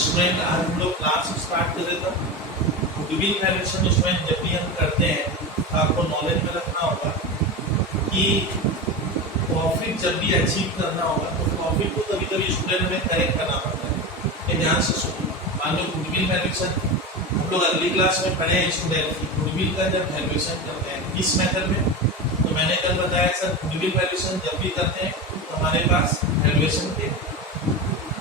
Student आज हम लोग क्लास स्टार्ट कर रहे थे। गुडविल वैल्यूएशन स्टूडेंट जब भी हम करते हैं तो आपको नॉलेज में रखना होगा कि प्रॉफिट जब भी अचीव करना होगा तो प्रॉफिट को कभी कभी स्टूडेंट में करेक्ट करना पड़ता है। ये ध्यान से सुनो। मान लो गुडविल वैल्यूएशन हम लोग अगली क्लास में पढ़े हैं स्टूडेंट की गुडविल का जब वैल्यूएशन करते हैं किस मेथड में, तो मैंने कल बताया सर गुडविल वैल्यूएशन जब भी करते हैं तो हमारे पास वैल्यूएशन के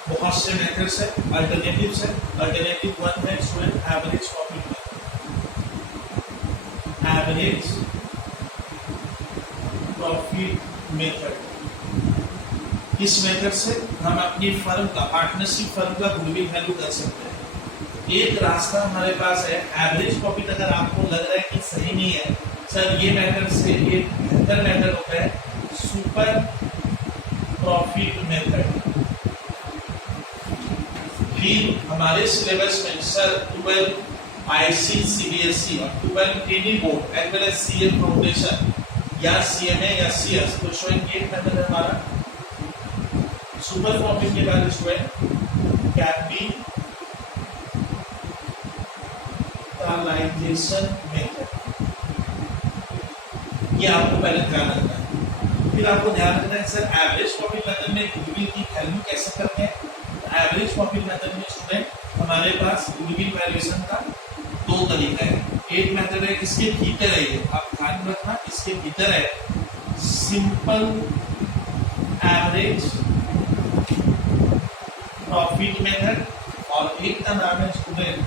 बहुत से मेथड्स है, अल्टरनेटिव्स है। अल्टरनेटिव वन है student average profit method. Average profit method, इस मेथड से हम अपनी फर्म का पार्टनरशिप फर्म का गुडविल वैल्यू कर सकते हैं। एक रास्ता हमारे पास है एवरेज प्रॉफिट। अगर आपको लग रहा है कि सही नहीं है सर ये मेथड से एक बेहतर मेथड होता है सुपर प्रॉफिट मेथड। फिर हमारे सिलेबस में सर 12 आईसी सीबीएसई और 12 training board as well as CA foundation या सीएमए या सीएस तो स्टूडेंट ये मेथड है हमारा सुपर प्रॉफिट के बाद स्टूडेंट कैपिटलाइजेशन मेथड। ये आपको पहले ध्यान रखना है। फिर आपको ध्यान रखना है सर एवरेज प्रॉफिट मेथड में गुडविल की वैल्यू कैसे करते हैं। एवरेज प्रॉफिट मेथड में स्टूडेंट हमारे पास गुडविल वैल्यूएशन का दो तरीका है। एक मेथड है इसके भीतर है, ये आप ध्यान रखना इसके भीतर है सिंपल एवरेज प्रॉफिट मेथड और एक का नाम है student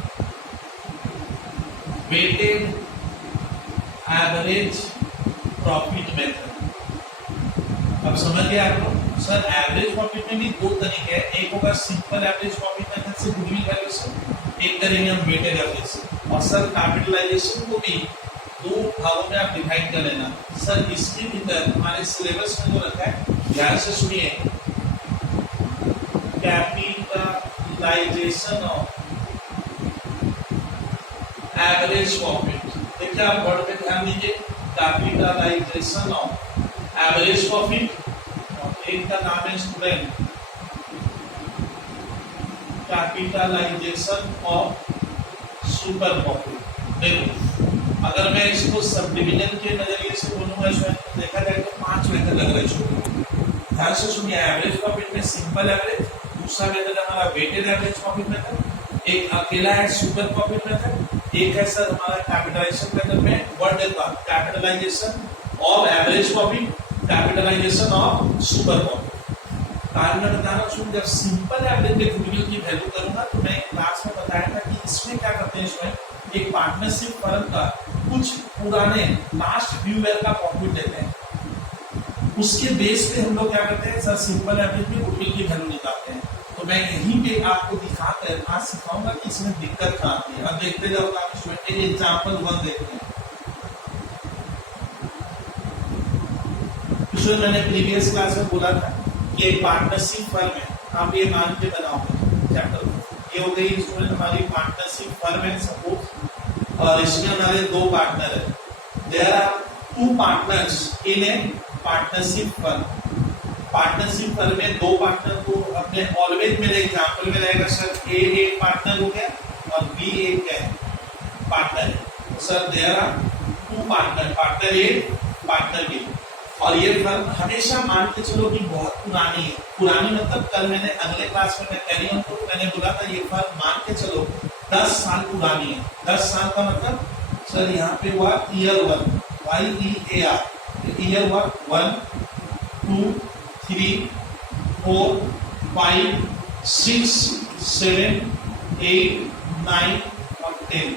weighted average profit method. अब समझ गए आप लोग। सर एवरेज प्रॉफिट में भी दो तरीके हैं, एक होगा सिंपल एवरेज प्रॉफिट मेथड से गुडविल वैल्यूएशन, एक करेंगे हम वेटेड एवरेज से। और सर कैपिटलाइजेशन को भी दो भागों में आप डिवाइड कर लेना। सर इसके भीतर हमारे सिलेबस में जो रखा है ध्यान से सुनिए, कैपिटलाइजेशन ऑफ एवरेज प्रॉफिट। देखिए आप वर्ड पे ध्यान दीजिए, कैपिटलाइजेशन ऑफ एवरेज प्रॉफिट और एक का नाम है student capitalisation of super profit. देखो अगर मैं इसको सब डिवीजन के नजरिए से बोलूंगा इसमें देखा जाए तो 5 मेथड लग रहे हैं। ध्यान से सुनिए, एवरेज प्रॉफिट में सिंपल एवरेज, दूसरा मेथड हमारा वेटेड एवरेज प्रॉफिट मेथड, एक अकेला है सुपर प्रॉफिट मेथड, एक है सर हमारा कैपिटलाइजेशन मेथड में वर्ड देता capitalisation of average profit, capitalisation of super profit. कारण में बताना सुन, जब सिंपल एवरेज में गुडविल की वैल्यू करूंगा तो मैं क्लास में बताया था कि इसमें क्या करते हैं इसमें एक पार्टनरशिप फर्म का कुछ पुराने लास्ट फ्यू ईयर का प्रॉफिट देते हैं, उसके बेस पे हम लोग क्या करते हैं सर सिंपल एवरेज में गुडविल की वैल्यू निकालते हैं। तो मैं यहीं पे आपको दिखाकर आज सिखाऊंगा कि इसमें दिक्कत कहाँ आती है। अब देखते जाओगे आप इसमें एग्जाम्पल 1 देखते हैं। मैंने प्रीवियस क्लास में बोला था कि एक पार्टनरशिप फर्म है, आप ये मान के बनाओगे चैप्टर। ये हो गई स्टूडेंट हमारी पार्टनरशिप फर्म है सपोज, और इसमें हमारे दो पार्टनर है। There are 2 partners in a partnership firm. Partnership firm में दो पार्टनर को अपने ऑलवेज मेरे एग्जांपल में रहेगा सर ए एक पार्टनर हो गया और बी एक है पार्टनर है। तो sir there are 2 partner, partner A partner B. और ये फर्म हमेशा मान के चलो कि बहुत पुरानी है। पुरानी मतलब कल मैंने अगले क्लास में मैं कैरी ऑन तो मैंने बोला था ये फर्म मान के चलो 10 साल पुरानी है। 10 साल का मतलब सर यहाँ पे हुआ ईयर 1 YEAR, ईयर 1 2 3 4 5 6 7 8 9 और 10।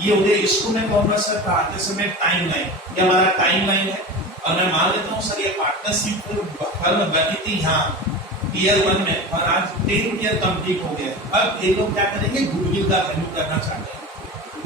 ये हो गया। इसको मैं कहूँगा सर पढ़ाते समय टाइम लाइन। ये हमारा टाइम लाइन है और मैं मान लेता हूँ सर ये पार्टनरशिप फर्म बनी थी यहाँ ईयर 1 में और आज 10 ईयर कंप्लीट हो गया। अब ये लोग क्या करेंगे गुडविल का वैल्यू करना चाहते हैं।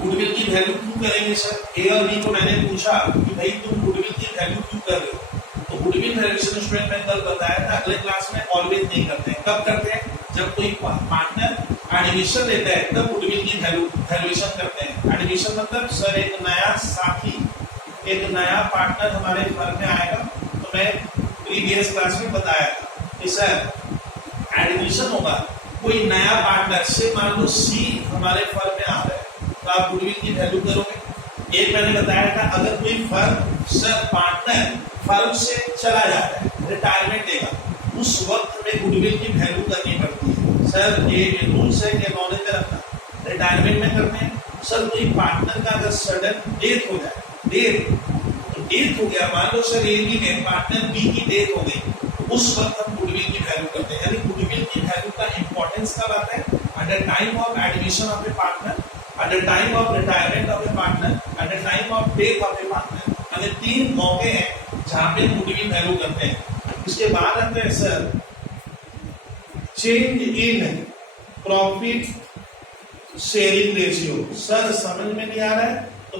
गुडविल की वैल्यू क्यों करेंगे सर? ए और बी को मैंने पूछा कि भाई तुम गुडविल की वैल्यू क्यों कर रहे हो, तो गुडविल वैल्यूएशन स्टूडेंट मैंने कल बताया था अगले क्लास में ऑलवेज नहीं करते हैं। कब करते हैं? जब कोई पार्टनर एडमिशन लेता है तब गुडविल की वैल्यूएशन करते हैं। एडमिशन मतलब सर एक नया साथी, एक नया पार्टनर हमारे फर्म में आएगा, तो मैं प्रीवियस क्लास में बताया था कि सर एडमिशन होगा, कोई नया पार्टनर से मान लो सी हमारे फर्म में आ रहा है, तो आप गुडविल की वैल्यू करोगे। एक मैंने बताया था अगर कोई फर्म सर पार्टनर फर्म से चला जाता है, रिटायरमेंट लेगा, उस वक्त हमें गुडविल की वैल्यू करनी पड़ती है। सर ये रूल्स है कि नॉलेज में रखना, रिटायरमेंट में करते हैं। सर कोई पार्टनर का अगर सडन डेथ हो जाए, डेथ हो गया, मान लो सर ए बी में पार्टनर बी की डेथ हो गई, उस वक्त हम गुडविल की वैल्यू करते हैं। यानी गुडविल की वैल्यू का इंपॉर्टेंस कब आता है? At the time of admission of A partner, at the time of retirement of A partner, at the time of death of A partner. यानी 3 मौके हैं जहां पे गुडविल वैल्यू करते हैं। इसके बाद आते हैं sir change in profit sharing ratio. Sir समझ में नहीं आ रहा है तो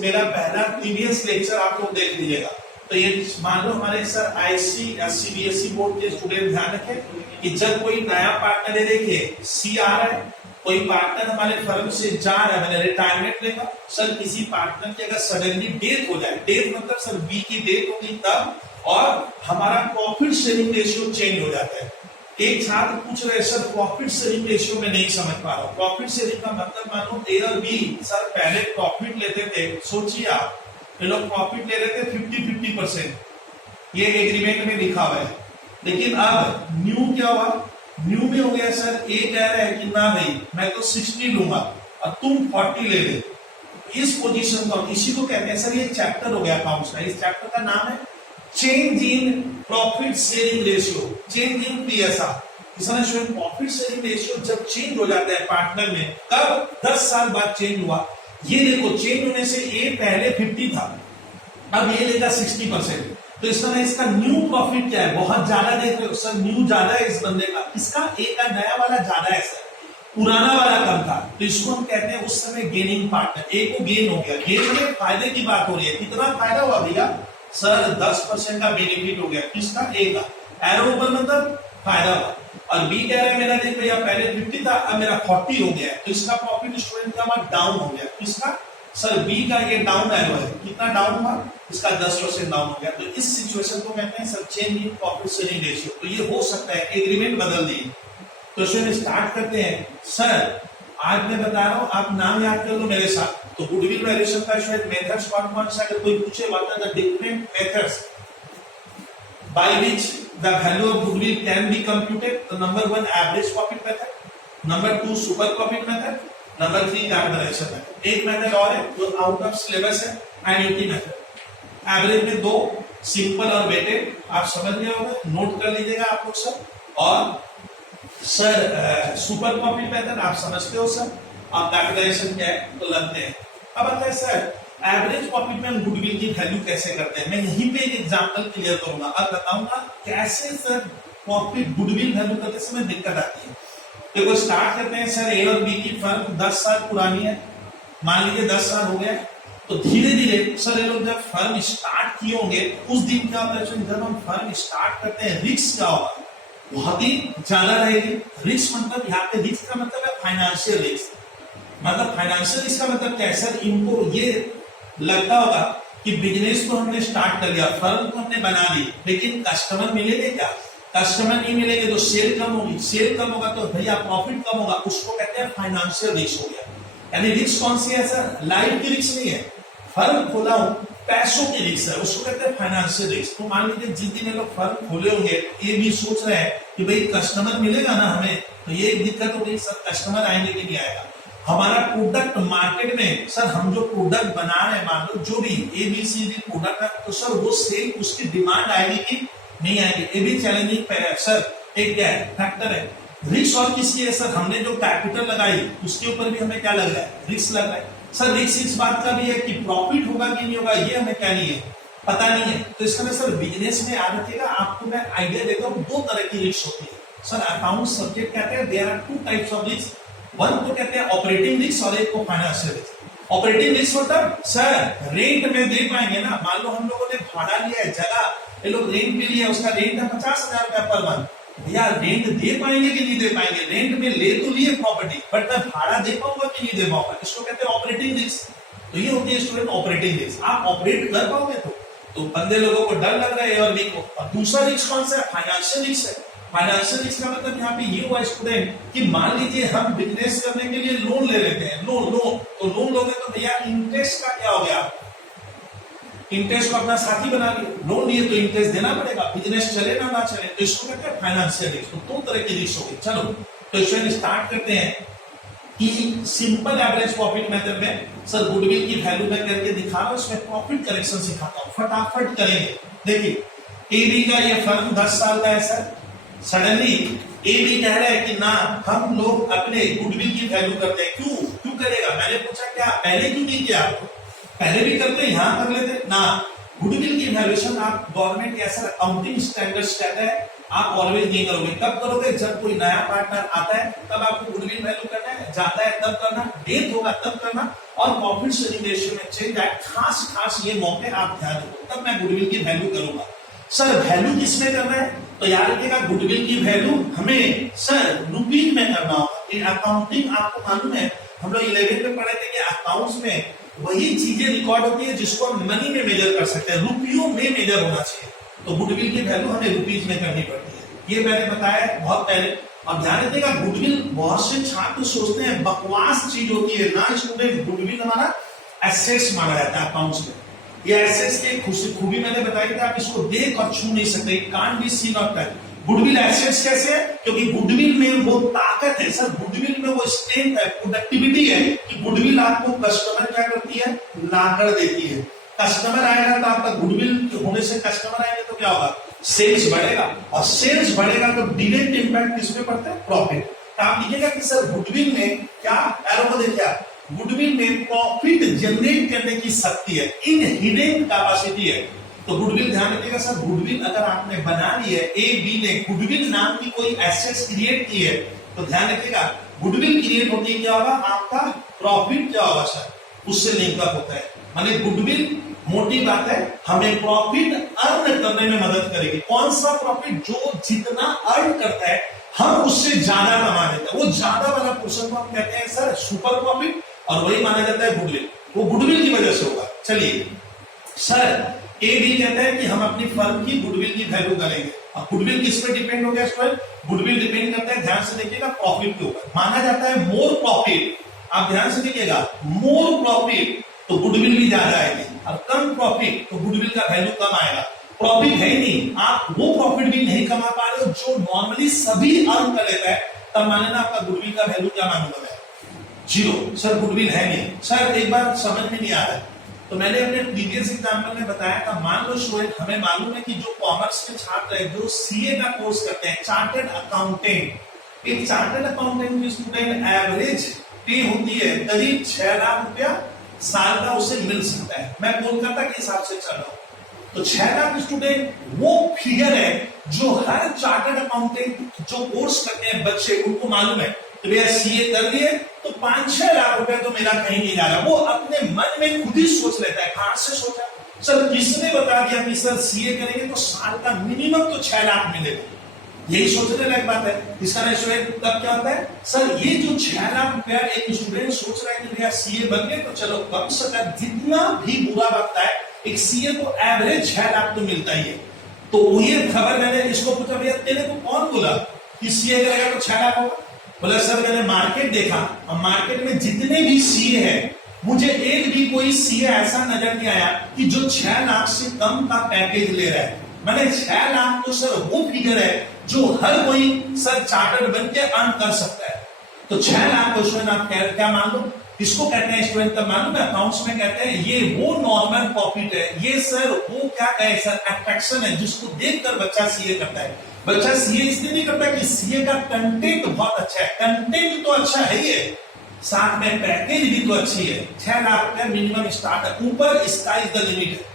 मेरा पहला प्रीवियस लेक्चर आप लोग देख लीजिएगा। तो ये मान लो हमारे सर आईसी या सीबीएसई बोर्ड के स्टूडेंट ध्यान रखें कि जब कोई नया पार्टनर है, देखिए सी आ रहा है, कोई पार्टनर हमारे फर्म से जा रहा है, मैंने रिटायरमेंट लेगा। सर किसी पार्टनर की अगर सडनली डेथ हो जाए, डेथ मतलब सर बी की डेथ होगी तब, और हमारा प्रॉफिट शेयरिंग रेशियो चेंज हो जाता है। एक छात्र पूछ रहे सर प्रॉफिट शेयरिंग रेशियो में नहीं समझ पा रहा हूं। प्रॉफिट शेयरिंग का मतलब मानो ए और बी सर पहले प्रॉफिट लेते थे, सोचिए आप ये लोग प्रॉफिट ले रहे थे 50-50%, ये एग्रीमेंट में लिखा हुआ है। लेकिन अब न्यू क्या हुआ? न्यू में हो गया सर ए कह रहा है कि ना भाई मैं तो 60 लूंगा और तुम 40 ले ले। इस पोजीशन को इसी को कहते हैं सर, ये चैप्टर हो गया अकाउंट्स का। इस चैप्टर का नाम है change in profit sharing ratio, change in PSR. Profit sharing ratio जब चेंज हो जाता है पार्टनर में, कब? 10 साल बाद चेंज हुआ। ये देखो चेंज होने से ए पहले 50 था, अब ये लेगा 60%। तो इसका न्यू प्रॉफिट क्या है? बहुत ज्यादा देख रहे हो सर, न्यू ज्यादा है इस बंदे का, इसका ए का नया वाला ज्यादा है सर, पुराना वाला कम था। तो इसको हम कहते हैं उस समय गेनिंग पार्टनर। ए को गेन हो गया, गेन में फायदे की बात हो रही है। कितना फायदा हुआ भैया? सर 10% का बेनिफिट हो गया, किसका? ए का। एरो ऊपर मतलब फायदा हुआ। और बी कह रहा है मेरा देख भैया पहले 50 था, अब मेरा 40 हो गया, तो इसका प्रॉफिट स्टूडेंट का डाउन हो गया। किसका? सर बी का। ये डाउन एरो है, कितना डाउन हुआ? इसका 10% डाउन हो गया। तो इस सिचुएशन को कहते हैं sir change in profit sharing ratio. तो ये हो सकता है एग्रीमेंट बदल दिए। तो स्टार्ट करते हैं। सर आज मैं बता रहा हूं, आप नाम याद कर लो मेरे साथ। तो गुडविल वैल्यूएशन का शायद मेथड्स कौन सा, अगर कोई पूछे what are the different methods by which the value of goodwill can be computed? तो number 1 average profit method, number 2 super profit method, number 3 capitalization method। एक मेथड और है जो आउट ऑफ सिलेबस है, एन्युटी मेथड। एवरेज में 2 simple और weighted, आप समझ गए होंगे, नोट कर लीजिएगा आप लोग सब। और सर सुपर प्रॉफिट मेथड आप समझते हो सर, और कैपिटलाइजेशन क्या है तो लगते हैं। अब आता है सर एवरेज प्रॉफिट में हम गुडविल की वैल्यू कैसे करते हैं। मैं यहीं पे एक एग्जांपल क्लियर करूंगा और बताऊंगा कैसे सर प्रॉफिट गुडविल वैल्यू करते समय दिक्कत आती है। देखो स्टार्ट करते हैं सर, ए और बी की फर्म 10 साल पुरानी है, मान लीजिए 10 साल हो गया। तो धीरे धीरे सर ये लोग जब फर्म स्टार्ट किए होंगे उस दिन क्या होता है, जब हम फर्म स्टार्ट करते हैं रिस्क क्या होगा? बहुत ही ज्यादा रहेगी। रिस्क मतलब यहाँ पे रिस्क का मतलब है फाइनेंशियल रिस्क। मतलब फाइनेंशियल रिस्क का मतलब क्या है सर? इनको ये लगता होगा कि बिजनेस को हमने स्टार्ट कर लिया, फर्म को हमने बना दी, लेकिन कस्टमर मिलेंगे क्या? कस्टमर नहीं मिलेंगे तो सेल कम होगी, सेल कम होगा तो भैया प्रॉफिट कम होगा। उसको कहते हैं फाइनेंशियल रिस्क हो गया। यानी रिस्क कौन सी है सर? लाइफ की रिस्क नहीं है, फर्म खोला हूं पैसों की रिस्क है, उसको कहते हैं फाइनेंशियल रिस्क। तो मान लीजिए जिस दिन लोग फर्म खोले होंगे, ये भी सोच रहे हैं कि भाई कस्टमर मिलेगा ना हमें, तो ये दिक्कत हो गई सर, कस्टमर आएंगे कि नहीं आएगा। हमारा प्रोडक्ट मार्केट में सर, हम जो प्रोडक्ट बना रहे हैं, मान लो जो भी ABCD प्रोडक्ट है, तो सर वो सेल उसकी डिमांड आएगी कि नहीं आएगी, ये भी चैलेंजिंग है सर। एक क्या है फैक्टर है। रिस्क और किसी है सर, हमने जो कैपिटल लगाई उसके ऊपर भी हमें क्या लग रहा है? रिस्क लग रहा है सर। रिस्क इस बात का भी है कि प्रॉफिट होगा कि नहीं होगा, ये हमें क्या नहीं है, पता नहीं है। तो इसका सर बिजनेस में याद रखिएगा, आपको मैं आइडिया देता हूँ। 2 तरह की रिस्क होती है सर। अकाउंट सब्जेक्ट कहते हैं there are 2 types of risk. One को कहते हैं ऑपरेटिंग रिस्क और एक को फाइनेंशियल रिस्क। ऑपरेटिंग रिस्क मतलब सर रेंट में दे पाएंगे ना, मान लो हम लोगों ने भाड़ा लिया है जगह, ये लोग रेंट पे लिया, उसका रेंट है 50,000 रुपया पर मंथ। भैया रेंट दे पाएंगे कि नहीं दे पाएंगे? रेंट में ले तो लिए प्रॉपर्टी, बट मैं भाड़ा दे पाऊंगा कि नहीं दे पाऊंगा, इसको कहते हैं ऑपरेटिंग रिस्क। तो ये होती है स्टूडेंट ऑपरेटिंग रिस्क। आप ऑपरेट कर पाओगे तो तो बंदे लोगों को डर लग रहा है और नहीं को। और दूसरा रिस्क कौन सा है? फाइनेंशियल रिस्क है। फाइनेंशियल रिस्क का मतलब यहाँ पे ये हुआ स्टूडेंट कि मान लीजिए हम बिजनेस करने के लिए लोन ले लेते हैं, लोन तो लोन लोगे तो भैया इंटरेस्ट का क्या हो गया? इंटरेस्ट को अपना साथी बना लिया, लोन लिए तो इंटरेस्ट देना पड़ेगा, बिजनेस चले ना चले, तो इसको कहते हैं फाइनेंशियल रिस्क। तो दो तरह के रिस्क हो गए। चलो तो इसमें स्टार्ट करते हैं कि सिंपल एवरेज प्रॉफिट मेथड में सर गुडविल की वैल्यू में करके दिखा रहा हूं, इसमें प्रॉफिट करेक्शन सिखाता हूं, फटाफट करेंगे। देखिए एबी का ये फर्म 10 साल का है सर, सडनली एबी कह रहा है कि ना हम लोग अपने गुडविल की वैल्यू करते हैं। क्यों करेगा? मैंने पूछा क्या पहले क्यों नहीं किया? पहले भी करते, यहां कर लेते ना। गुडविल की वैल्यूएशन आप गवर्नमेंट के ऐसा अकाउंटिंग स्टैंडर्ड्स कहता है, आप ऑलवेज नहीं करोगे। कब करोगे? जब कोई नया पार्टनर आता है तब आपको गुडविल वैल्यू करना है, जाता है तब करना, डेथ होगा तब करना, और प्रॉफिट शेयरिंग रेशियो में चेंज आए, खास ये मौके आप ध्यान रखो, तब मैं गुडविल की वैल्यू करूंगा। सर वैल्यू किसमें करना है? तो याद रखिएगा गुडविल की वैल्यू हमें सर रुपीज में करना होगा। अकाउंटिंग आपको मालूम है, हम लोग 11th में पढ़े थे कि अकाउंट्स में वही चीजें रिकॉर्ड होती है जिसको हम मनी में मेजर कर सकते हैं, रुपयों में मेजर होना चाहिए। तो गुडविल की वैल्यू हमें रुपीज में करनी पड़ती है, ये मैंने बताया बहुत पहले। और ध्यान रखिएगा गुडविल बहुत से छात्र सोचते हैं बकवास चीज होती है ना स्टूडेंट। गुडविल हमारा एसेट्स माना जाता है अकाउंट्स में। ये एसेट्स की खूबी मैंने बताई थी, आप इसको देख और छू नहीं सकते, कांट बी सीन और टच। गुडविल एसेट्स कैसे है? क्योंकि गुडविल में वो ताकत है सर, गुडविल में वो स्ट्रेंथ है, प्रोडक्टिविटी है कि गुडविल आपको कस्टमर क्या करती है? लाकर देती है। कस्टमर आएगा तो आपका गुडविल होने से कस्टमर आएंगे तो क्या होगा? सेल्स बढ़ेगा, और सेल्स बढ़ेगा तो डायरेक्ट इंपैक्ट किस पे पड़ता है? प्रॉफिट। तो आप लिखिएगा कि सर गुडविल में क्या, एरो को देखिए, गुडविल में प्रॉफिट जनरेट करने की शक्ति है, इनहेरेंट कैपेसिटी है। तो गुडविल ध्यान रखिएगा सर, गुडविल अगर आपने बना ली है, ए बी ने गुडविल नाम की कोई एसेट्स क्रिएट की है, तो ध्यान रखिएगा गुडविल क्रिएट होती है क्या होगा? आपका प्रॉफिट क्या होगा सर? उससे लिंकअप होता है। माने गुडविल मोटी बात है, हमें प्रॉफिट अर्न करने में मदद करेगी। कौन सा प्रॉफिट? जो जितना अर्न करता है हम उससे ज्यादा कमा देते हैं, वो ज्यादा वाला पोर्शन को हम कहते हैं सर सुपर प्रॉफिट, और वही माना जाता है गुडविल। वो गुडविल की वजह से होगा। चलिए सर ए भी कहता है कि हम अपनी फर्म की गुडविल की वैल्यू करेंगे। अब गुडविल किस पे डिपेंड हो गया स्टूडेंट? गुडविल डिपेंड करता है, ध्यान से देखिएगा, प्रॉफिट के ऊपर। माना जाता है मोर प्रॉफिट, आप ध्यान से देखिएगा, मोर प्रॉफिट तो गुडविल भी ज्यादा आएगी, और कम प्रॉफिट तो गुडविल का वैल्यू कम आएगा। प्रॉफिट है ही नहीं, आप वो प्रॉफिट भी नहीं कमा पा रहे हो जो नॉर्मली सभी अर्न कर लेता है, तब माने ना आपका गुडविल का वैल्यू क्या मालूम है? जीरो। सर गुडविल है नहीं। सर एक बार समझ में नहीं आ रहा है, तो मैंने अपने प्रीवियस एग्जांपल में बताया था, मान लो स्टूडेंट हमें मालूम है कि जो कॉमर्स के छात्र है जो सीए का कोर्स करते हैं, चार्टर्ड अकाउंटेंट, एक चार्टर्ड अकाउंटेंट की स्टूडेंट एवरेज पे होती है करीब 6 लाख रुपया साल का उसे मिल सकता है। मैं कोलकाता के हिसाब से चल रहा हूं, तो 6 लाख स्टूडेंट वो फिगर है जो हर चार्टर्ड अकाउंटेंट जो कोर्स करते हैं बच्चे, उनको मालूम है तो भैया सीए कर लिए तो 5-6 लाख रुपए तो मेरा कहीं नहीं जा रहा। वो अपने मन में खुद ही सोच लेता है। कहां से सोचा? सर किसने बता दिया कि सर सीए करेंगे तो साल का मिनिमम तो 6 लाख मिलेगा? यही सोचने लायक बात है। इसका स्टूडेंट तब क्या होता है? सर ये जो 6 लाख रुपया एक स्टूडेंट सोच रहा है कि भैया सीए बन गए तो चलो कम से कम जितना भी बुरा वक्त है एक सीए को एवरेज 6 लाख तो मिलता ही है। तो ये खबर मैंने इसको पूछा, भैया तेरे को कौन बोला कि सीए करेगा तो 6 लाख होगा? बोला सर मैंने मार्केट देखा, और मार्केट में जितने भी सीए हैं मुझे एक भी कोई सीए ऐसा नजर नहीं आया कि जो 6 लाख से कम का पैकेज ले रहा है। मैंने 6 लाख तो सर वो फिगर है जो हर कोई सर चार्टर्ड बन के अर्न कर सकता है। तो 6 लाख क्वेश्चन आप क्या मान लो, इसको कहते हैं स्टूडेंट तब मालूम है अकाउंट्स में कहते हैं ये वो नॉर्मल प्रॉफिट है, ये सर वो क्या है सर अट्रैक्शन है जिसको देखकर बच्चा सीए करता है। बच्चा सीए इसलिए नहीं करता कि सीए का कंटेंट बहुत अच्छा है, कंटेंट तो अच्छा है ही है, साथ में पैकेज भी तो अच्छी है। 6 लाख रुपया मिनिमम स्टार्ट है, ऊपर स्काई इज द लिमिट है।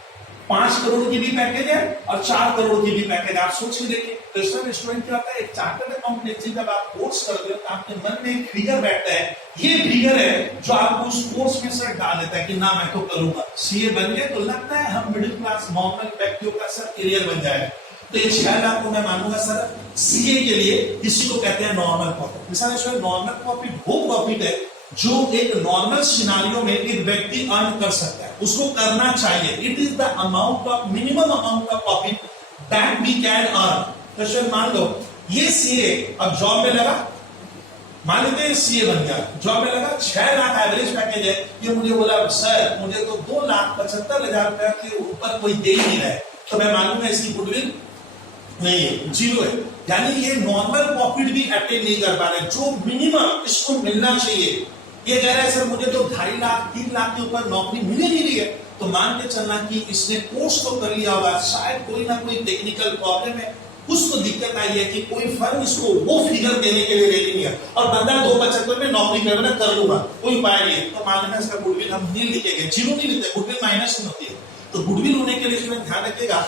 5 करोड़ की भी पैकेज है और 4 करोड़ की भी पैकेज। आप सोच के देखिए तो स्टूडेंट क्या होता है, एक चार्टर्ड अकाउंटेंसी जब आप कोर्स करते हो तो आपके मन में एक फिगर बैठता है, ये फिगर है जो आपको उस कोर्स में सर डाल देता है कि ना मैं तो करूंगा। सीए बन गए तो लगता है हम मिडिल क्लास नॉर्मल व्यक्तियों का सर करियर बन जाएगा। तो ये 6 लाख को मैं मानूंगा सर सीए के लिए, इसी को कहते हैं नॉर्मल प्रॉफिट। नॉर्मल प्रॉफिट वो प्रॉफिट है जो एक नॉर्मल सिनारियो में एक व्यक्ति अर्न कर सकता है, उसको करना चाहिए। It is the amount of minimum amount of profit that we can earn. तो मान लो ये सीए अब जॉब में लगा, मान लेते हैं सीए बन गया, जॉब में लगा, 6 लाख एवरेज पैकेज है। ये मुझे बोला सर मुझे तो 2,75,000 रुपया के ऊपर कोई दे ही नहीं रहा है, तो मैं मानूंगा इसकी गुडविल नहीं है, जीरो है। यानी ये नॉर्मल प्रॉफिट भी अटेन नहीं कर पा रहे, जो मिनिमम इसको मिलना चाहिए। ये कह रहा है सर मुझे तो 2.5 लाख 3 लाख के ऊपर नौकरी मिल ही नहीं रही है। तो मान के चलना कि इसने कोर्स तो कर लिया होगा, शायद कोई ना कोई टेक्निकल प्रॉब्लम है, कुछ तो दिक्कत आई है कि कोई फर्म इसको वो फिगर देने के लिए रेडी नहीं है, और बंदा 2.75 में नौकरी करना कर लूंगा, कोई उपाय नहीं है। तो मान लेना इसका गुडविल हम नहीं लिखेंगे, जीरो नहीं लिखते, गुडविल माइनस नहीं होती है। तो गुडविल होने के लिए इसमें ध्यान रखिएगा,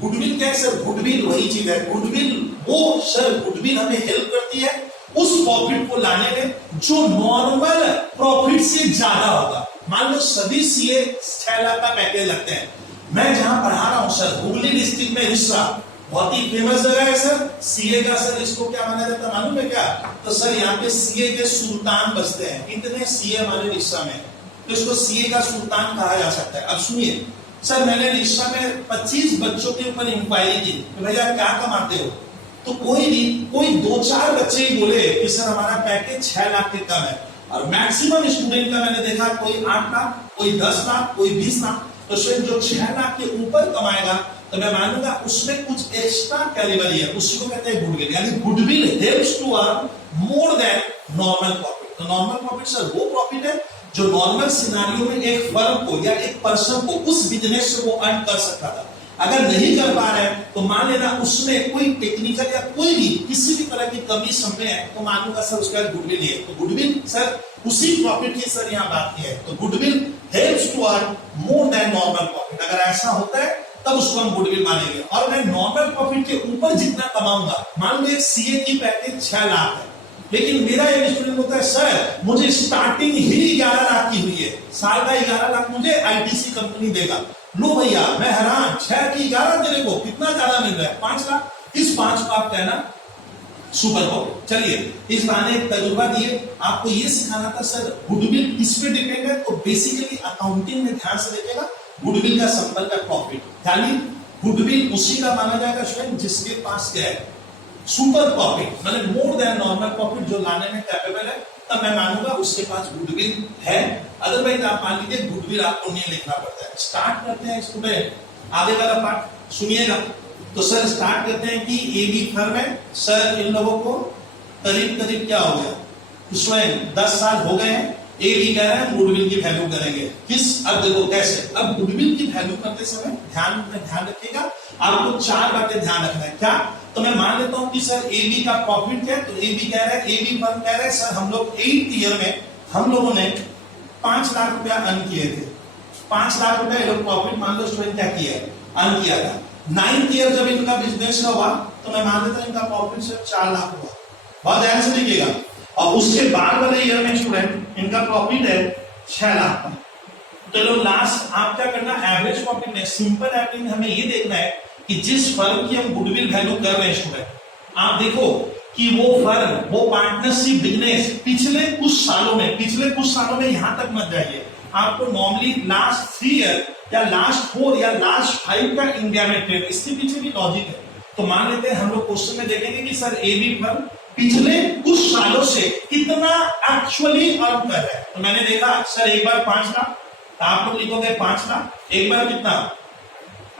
गुडविल क्या है सर? गुडविल वही चीज है, गुडविल वो सर गुडविल हमें हेल्प करती है उस प्रॉफिट को लाने में जो नॉर्मल प्रॉफिट से ज्यादा होगा। मान लो सभी सीए 6 लाख का पैकेज लगते हैं, मैं जहां पढ़ा रहा हूं सर हुगली डिस्ट्रिक्ट में रिसरा बहुत ही फेमस जगह है सर सीए का। सर इसको क्या माना जाता है मालूम है क्या? तो सर यहाँ पे सीए के सुल्तान बसते हैं, इतने सीए हमारे रिश्ता में, तो इसको सीए का सुल्तान कहा जा सकता है। अब सुनिए सर, मैंने रिश्ता में 25 बच्चों के ऊपर इंक्वायरी की तो भैया क्या कमाते हो, तो कोई 2-4 बच्चे ही बोले कि सर हमारा पैकेज 6 लाख के कम है। और मैक्सिमम स्टूडेंट का मैंने देखा कोई 8 लाख, कोई 10 लाख, कोई 20 लाख। तो जो 6 लाख के ऊपर कमाएगा तो मैं मानूंगा उसमें कुछ एक्स्ट्रा कैलिबर है, उसी को कहते हैं गुडविल। यानी goodwill helps to earn more than normal profit. तो नॉर्मल प्रॉफिट सर वो प्रॉफिट है जो नॉर्मल सिनारियो में एक फर्म को या एक पर्सन को उस बिजनेस से वो अर्न कर सकता था। अगर नहीं कर पा रहे हैं तो मान लेना उसमें कोई टेक्निकल या कोई भी किसी भी तरह की कमी समय है, तो मानूंगा सर उसका गुडविल है। तो गुडविल सर उसी प्रॉफिट की सर यहाँ बात की है। तो goodwill helps to earn more than normal profit. अगर ऐसा होता है तब उसको हम गुडविल मानेंगे। और मैं नॉर्मल प्रॉफिट के ऊपर जितना कमाऊंगा, मान लो एक सीए की पैकेज 6 लाख है, लेकिन मेरा एक स्टूडेंट होता है सर मुझे स्टार्टिंग ही 11 लाख की हुई है, साल का 11 लाख मुझे आईटीसी कंपनी देगा। लो भैया मैं हैरान, 6 की 11 देने को कितना ज्यादा मिल रहा है, 5 लाख। इस 5 को आप कहना सुपर प्रॉफिट। चलिए इस बहाने एक तजुर्बा दिए, आपको ये सिखाना था सर गुडविल किस पे डिपेंड है। तो बेसिकली अकाउंटिंग में ध्यान से देखिएगा, गुडविल का संपर्क है प्रॉफिट, यानी गुडविल उसी का माना जाएगा स्वयं जिसके पास क्या है सुपर प्रॉफिट, मतलब मोर देन नॉर्मल प्रॉफिट जो लाने में कैपेबल है, तब मैं मानूंगा उसके पास गुडविल है। अदरवाइज आप मान लीजिए गुडविल आपको नहीं लिखना पड़ता है। स्टार्ट करते हैं स्टूडेंट, आगे वाला पार्ट सुनिएगा। तो सर स्टार्ट करते हैं कि एबी फर्म है सर, इन लोगों को करीब करीब क्या हो गया, स्वयं 10 साल हो गए हैं। ए भी कह रहा है गुडविल की वैल्यू करेंगे किस, अब देखो कैसे। अब गुडविल की वैल्यू करते समय ध्यान रखिएगा, आपको 4 बातें ध्यान रखना है। क्या? तो मैं मान लेता हूं कि सर ए बी का प्रॉफिट क्या है, तो ए बी कह रहा है, ए बी फर्म कह रहा है सर हम लोग 8th ईयर में हम लोगों ने 5 लाख रुपया अर्न किए थे। 5 लाख रुपया लोग प्रॉफिट मान लो स्टूडेंट क्या किया है, अर्न किया था। 9th ईयर जब इनका बिजनेस हुआ तो मैं मान लेता हूं इनका प्रॉफिट सिर्फ 4 लाख हुआ। बहुत ध्यान से देखिएगा। और उसके बाद वाले ईयर में स्टूडेंट इनका प्रॉफिट है 6 लाख का। चलो लास्ट आप क्या करना, एवरेज प्रॉफिट में सिंपल एवरेज में हमें ये देखना है कि जिस फर्म की हम गुडविल वैल्यू कर रहे हैं स्टूडेंट, आप देखो कि वो फर्म वो पार्टनरशिप बिजनेस पिछले कुछ सालों में यहां तक मत जाइए, आपको नॉर्मली लास्ट 3 ईयर या लास्ट 4 या लास्ट 5 का इंडिया में ट्रेंड, इसके पीछे भी लॉजिक है। तो मान लेते हैं हम लोग क्वेश्चन में देखेंगे कि सर ए बी फर्म पिछले कुछ सालों से कितना एक्चुअली अर्न कर रहा है। तो मैंने देखा सर एक बार 5 लाख, तो आप लोग लिखोगे 5 लाख, एक बार कितना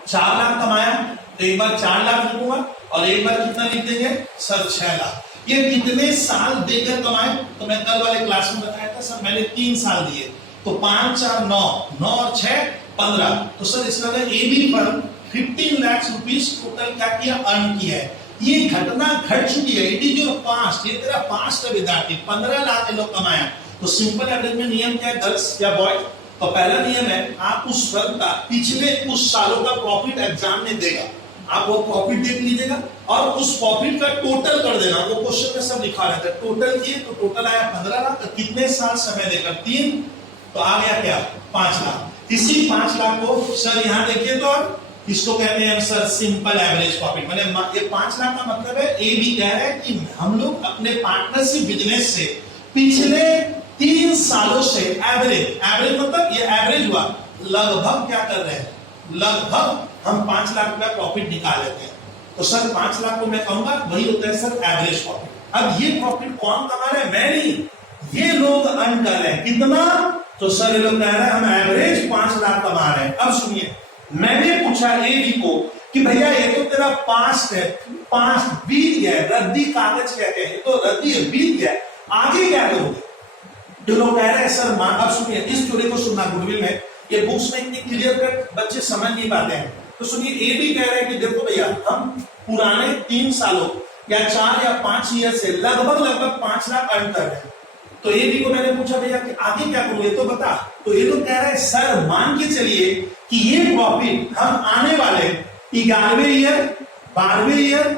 4 लाख कमाया, तो एक बार 4 लाख लिखूंगा, और एक बार कितना लिख देंगे सर 6 लाख। ये कितने साल देकर कमाए, तो मैं कल वाले क्लास में बताया था सर मैंने 3 साल दिए, तो 5 4 9 9 और 6 15। तो सर इसका A B firm 15 lakh rupees total क्या किया, अर्न किया है। ये घटना घट चुकी है, इट इज योर पास्ट, ये तेरा पास्ट है विद्यार्थी। 15 लाख लोग कमाया। तो सिंपल एवरेज में नियम क्या है गर्ल्स या बॉयज, तो पहला नियम है आप उस फर्म का पिछले कुछ सालों का प्रॉफिट एग्जाम में देगा, आप वो प्रॉफिट देख लीजिएगा और उस प्रॉफिट का टोटल कर देना। वो क्वेश्चन में सब लिखा रहता है, टोटल किए तो टोटल आया 15 लाख, तो कितने साल समय देकर 3, तो आ गया क्या 5 लाख। इसी 5 लाख को सर यहाँ देखिए, तो इसको कहते हैं सर सिंपल एवरेज प्रॉफिट। मतलब ये 5 लाख का मतलब है ए बी कह रहा है कि हम लोग अपने पार्टनरशिप बिजनेस से पिछले 3 सालों से एवरेज मतलब ये एवरेज हुआ, लगभग क्या कर रहे हैं, लगभग हम 5 लाख रुपया प्रॉफिट निकाल लेते हैं। तो सर 5 लाख को मैं कहूंगा वही होता है सर एवरेज प्रॉफिट। अब ये प्रॉफिट कौन कमा रहे हैं, मैं नहीं, ये लोग अर्न कर रहे हैं। कितना, तो सर ये लोग कह रहे हैं हम एवरेज 5 लाख कमा रहे हैं। अब सुनिए, मैंने पूछा एबी को कि भैया ये तो तेरा पास्ट है, पास्ट बीत गया, रद्दी कागज कहते हैं, तो रद्दी है, बीत गया, आगे क्या करोगे। जो लोग कह रहे हैं सर मान, अब सुनिए इस स्टोरी को सुनना, गुडविल में ये बुक्स में इतनी क्लियर कट बच्चे समझ नहीं पाते हैं। तो सुनिए ए भी कह रहे हैं कि देखो भैया हम पुराने 3 सालों या 4 या 5 ईयर से लगभग 5 लाख अर्न कर रहे हैं। तो ए बी को मैंने पूछा भैया कि आगे क्या करोगे तो बता। तो ये लोग कह रहे हैं सर मान के चलिए कि ये प्रॉफिट हम आने वाले 11वें ईयर, 12वें ईयर,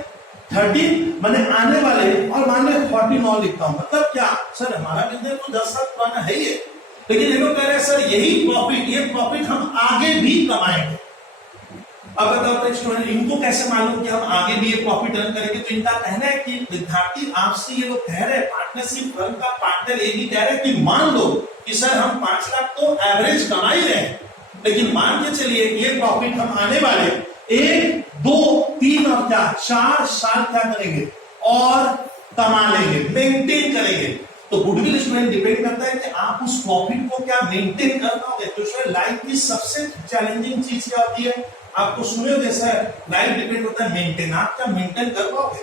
13 मैंने आने वाले, और मान लो 14 और लिखता हूं, मतलब क्या सर हमारा बिजनेस तो 10 साल पुराना है ही है, लेकिन ये लोग कह रहे हैं सर यही प्रॉफिट, ये प्रॉफिट हम आगे भी कमाएंगे। अब बताओ स्टूडेंट इनको कैसे मालूम कि हम आगे भी ये प्रॉफिट अर्न करेंगे। तो इनका कहना है कि विद्यार्थी आपसे ये लोग कह रहे हैं, पार्टनरशिप फर्म का पार्टनर ये भी कह रहे हैं कि मान लो कि सर हम 5 लाख तो एवरेज कमा ही रहे हैं, लेकिन मान के चलिए ये प्रॉफिट हम आने वाले 1, 2, 3 और क्या 4 साल क्या करेंगे और कमा लेंगे, मेंटेन करेंगे। तो गुडविल स्टूडेंट डिपेंड करता है कि आप उस प्रॉफिट को क्या मेंटेन कर पाओगे। तो स्टूडेंट लाइफ की सबसे चैलेंजिंग चीज क्या होती है, आपको सुने होंगे सर लाइफ डिपेंड होता है मेंटेन, आप क्या मेंटेन कर पाओगे।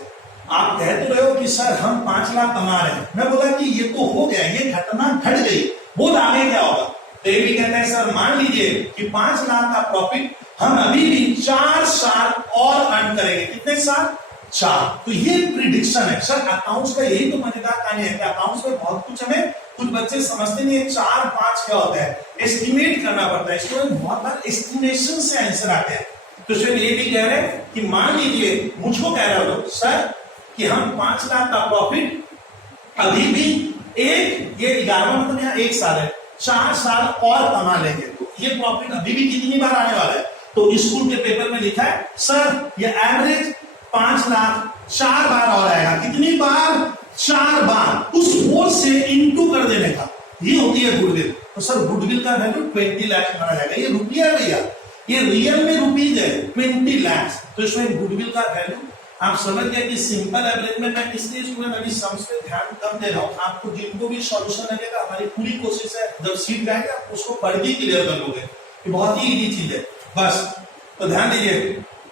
आप कह तो रहे हो कि सर हम 5 लाख कमा रहे हैं, मैं बोला कि ये तो हो गया, ये घटना घट गई, वो आगे क्या होगा। तो ये भी कहता है सर मान लीजिए कि 5 लाख का प्रॉफिट हम अभी भी 4 साल और अर्न करेंगे। कितने साल, 4। तो ये प्रिडिक्शन है सर। अकाउंट्स का यही तो मजेदार कहानी है कि अकाउंट्स में बहुत कुछ हमें कुछ बच्चे समझते नहीं है। 4, 5 क्या होता है, एस्टिमेट करना पड़ता है। स्टूडेंट बहुत बार एस्टिमेशन से आंसर आते हैं। तो स्टूडेंट ये भी कह रहे हैं कि मान लीजिए मुझको कह रहे हो सर कि हम 5 लाख का प्रॉफिट अभी भी ये 11वां मतलब यहाँ 1 साल है, 4 साल और कमा लेंगे। तो ये प्रॉफिट अभी भी कितनी बार आने वाला है। तो स्कूल के पेपर में लिखा है सर ये एवरेज 5 लाख 4 बार और आएगा। कितनी बार, 4 बार। उस 4 से इनटू कर देने का, ये होती है गुडविल। तो सर गुडविल का वैल्यू 20 लाख माना जाएगा। ये रुपया है भैया, ये रियल में रुपीज है 20 लाख। तो इसमें गुडविल का वैल्यू आप समझ गए कि सिंपल एवरेज में मैं इसलिए स्टूडेंट अभी सम्स पे ध्यान कम दे रहा हूं। आपको जिनको भी सॉल्यूशन लगेगा, हमारी पूरी कोशिश है जब सीख जाएगा आप उसको पढ़ के क्लियर कर लोगे। ये बहुत ही इजी चीज है बस। तो ध्यान दीजिए,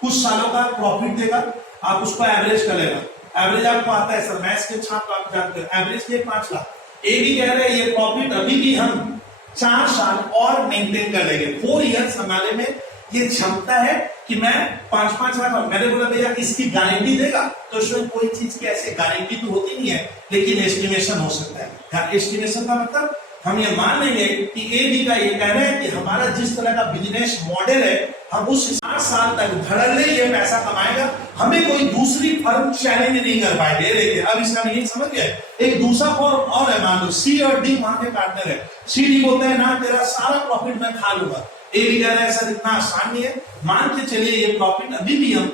कुछ सालों का प्रॉफिट देगा, आप उसको एवरेज कर लेगा। एवरेज आपको आता है सर, मैथ्स के छात्र आप जानते हैं, एवरेज के 5 लाख। ए भी कह रहे हैं ये प्रॉफिट अभी भी हम 4 साल और मेंटेन कर लेंगे। 4 इयर्स हमारे में ये क्षमता है कि मैं 5-5 लाख। मैंने बोला भैया इसकी गारंटी देगा, तो इसमें कोई चीज की ऐसी गारंटी तो होती नहीं है, लेकिन एस्टिमेशन हो सकता है। एस्टिमेशन का मतलब हम ये मान लेंगे कि ए बी का ये कह रहे हैं कि हमारा जिस तरह का बिजनेस मॉडल है, हम उस 4 साल तक धड़ल्ले ये पैसा कमाएगा, हमें कोई दूसरी फर्म चैलेंज नहीं कर पाएगी। देखिए अब इसका मीनिंग समझ गए। एक दूसरा फॉर्म और है, मान लो सी और डी वहां के पार्टनर है। सी डी बोलते हैं ना तेरा सारा प्रॉफिट मैं खा लूंगा। ए भी कह रहा है सर इतना आसान नहीं है, मान के चलिए ये प्रॉफिट अभी भी हम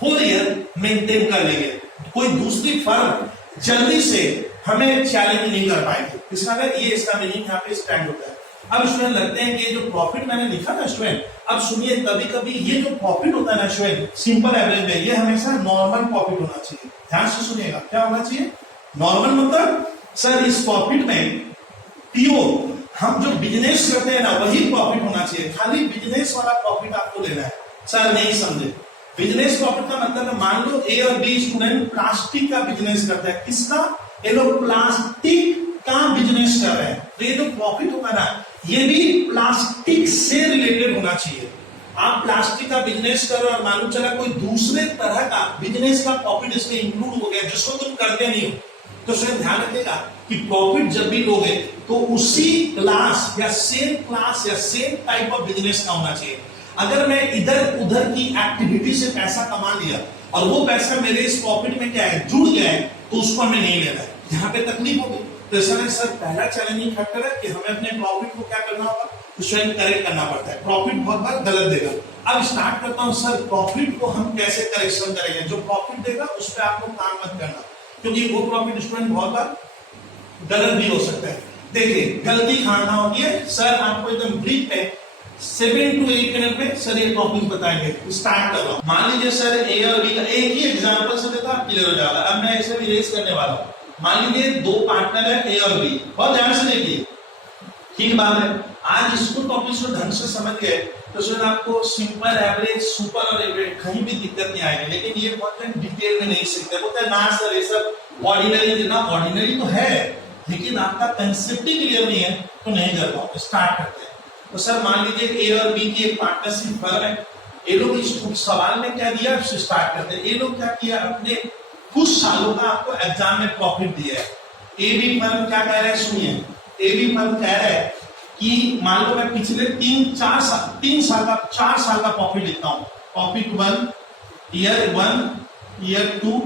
4 ईयर मेंटेन कर लेंगे, कोई दूसरी फर्म जल्दी से हमें चैलेंज नहीं कर पाएगी। इसका ये इसका मीनिंग यहाँ पे स्टैंड होता है। अब स्टूडेंट लगते हैं कि जो प्रॉफिट मैंने लिखा ना स्टूडेंट, अब सुनिए कभी कभी ये जो प्रॉफिट होता है ना स्टूडेंट सिंपल एवरेज में, ये हमेशा नॉर्मल प्रॉफिट होना चाहिए। ध्यान से सुनिएगा, क्या होना चाहिए नॉर्मल। मतलब सर इस प्रॉफिट में पीओ हम जो बिजनेस करते हैं ना वही प्रॉफिट होना चाहिए, खाली बिजनेस वाला प्रॉफिट आपको लेना है। सर नहीं समझे, बिजनेस प्रॉफिट का मतलब है मान लो ए और बी स्टूडेंट प्लास्टिक का बिजनेस करते हैं। किसका, ये लोग प्लास्टिक का बिजनेस कर रहे हैं, तो ये जो प्रॉफिट होगा ना ये भी प्लास्टिक से रिलेटेड होना चाहिए। आप प्लास्टिक का बिजनेस कर रहे हो और मालूम चला कोई दूसरे तरह का बिजनेस का प्रॉफिट इसमें इंक्लूड हो गया जिसको तुम करते नहीं हो, तो स्वयं ध्यान रखिएगा कि प्रॉफिट जब भी लोगे तो उसी क्लास या सेम टाइप ऑफ बिजनेस का होना चाहिए। अगर मैं इधर उधर की एक्टिविटी से पैसा कमा लिया और वो पैसा मेरे इस प्रॉफिट में क्या है जुड़ गया है, तो उसको हमें नहीं लेना है, यहाँ पे तकलीफ होगी। तो सर पहला चैलेंजिंग फैक्टर है कि हमें अपने प्रॉफिट को क्या करना होगा, तो स्वयं करेक्ट करना पड़ता है। प्रॉफिट बहुत बार गलत देगा। अब स्टार्ट करता हूं सर प्रॉफिट को हम कैसे करेक्शन करेंगे। जो प्रॉफिट देगा उस पर आपको काम मत करना, क्योंकि वो प्रॉफिट स्टूडेंट बहुत बार गलत भी हो सकता है। देखिए गलती खाना होगी सर, आपको एकदम ब्रीफ है 7 to 8 मिनट में सर ये टॉपिक बताएंगे। स्टार्ट कर रहा हूं। मान लीजिए सर ए और बी का एक ही एग्जांपल से देता आप क्लियर हो जाएगा। अब मैं ऐसे भी रेस करने वाला हूं। मान लीजिए दो पार्टनर है ए और बी, बहुत ध्यान से देखिए, ठीक बात है। आज इसको टॉपिक को ढंग से समझ गए तो सर आपको सिंपल, एवरेज, सुपर और एवरेज कहीं भी दिक्कत नहीं आएगी। लेकिन ये बहुत डिटेल में नहीं सीखते, बोलते हैं ना सर ये सब ऑर्डिनरी, ना ऑर्डिनरी तो है लेकिन आपका कंसेप्ट ही क्लियर नहीं है तो नहीं कर पाओगे। स्टार्ट करते हैं। तो सर मान लीजिए ए और बी की एक पार्टनरशिप फर्म है। ये लोग इस सवाल में क्या दिया स्टार्ट करते हैं। ये लोग क्या किया, अपने कुछ सालों का आपको एग्जाम में प्रॉफिट दिया है। ए बी फर्म क्या कह रहा है, सुनिए। ए बी फर्म कह रहा है कि मान लो मैं पिछले 4 साल का प्रॉफिट लिखता हूं। प्रॉफिट 1, ईयर 1, ईयर 2,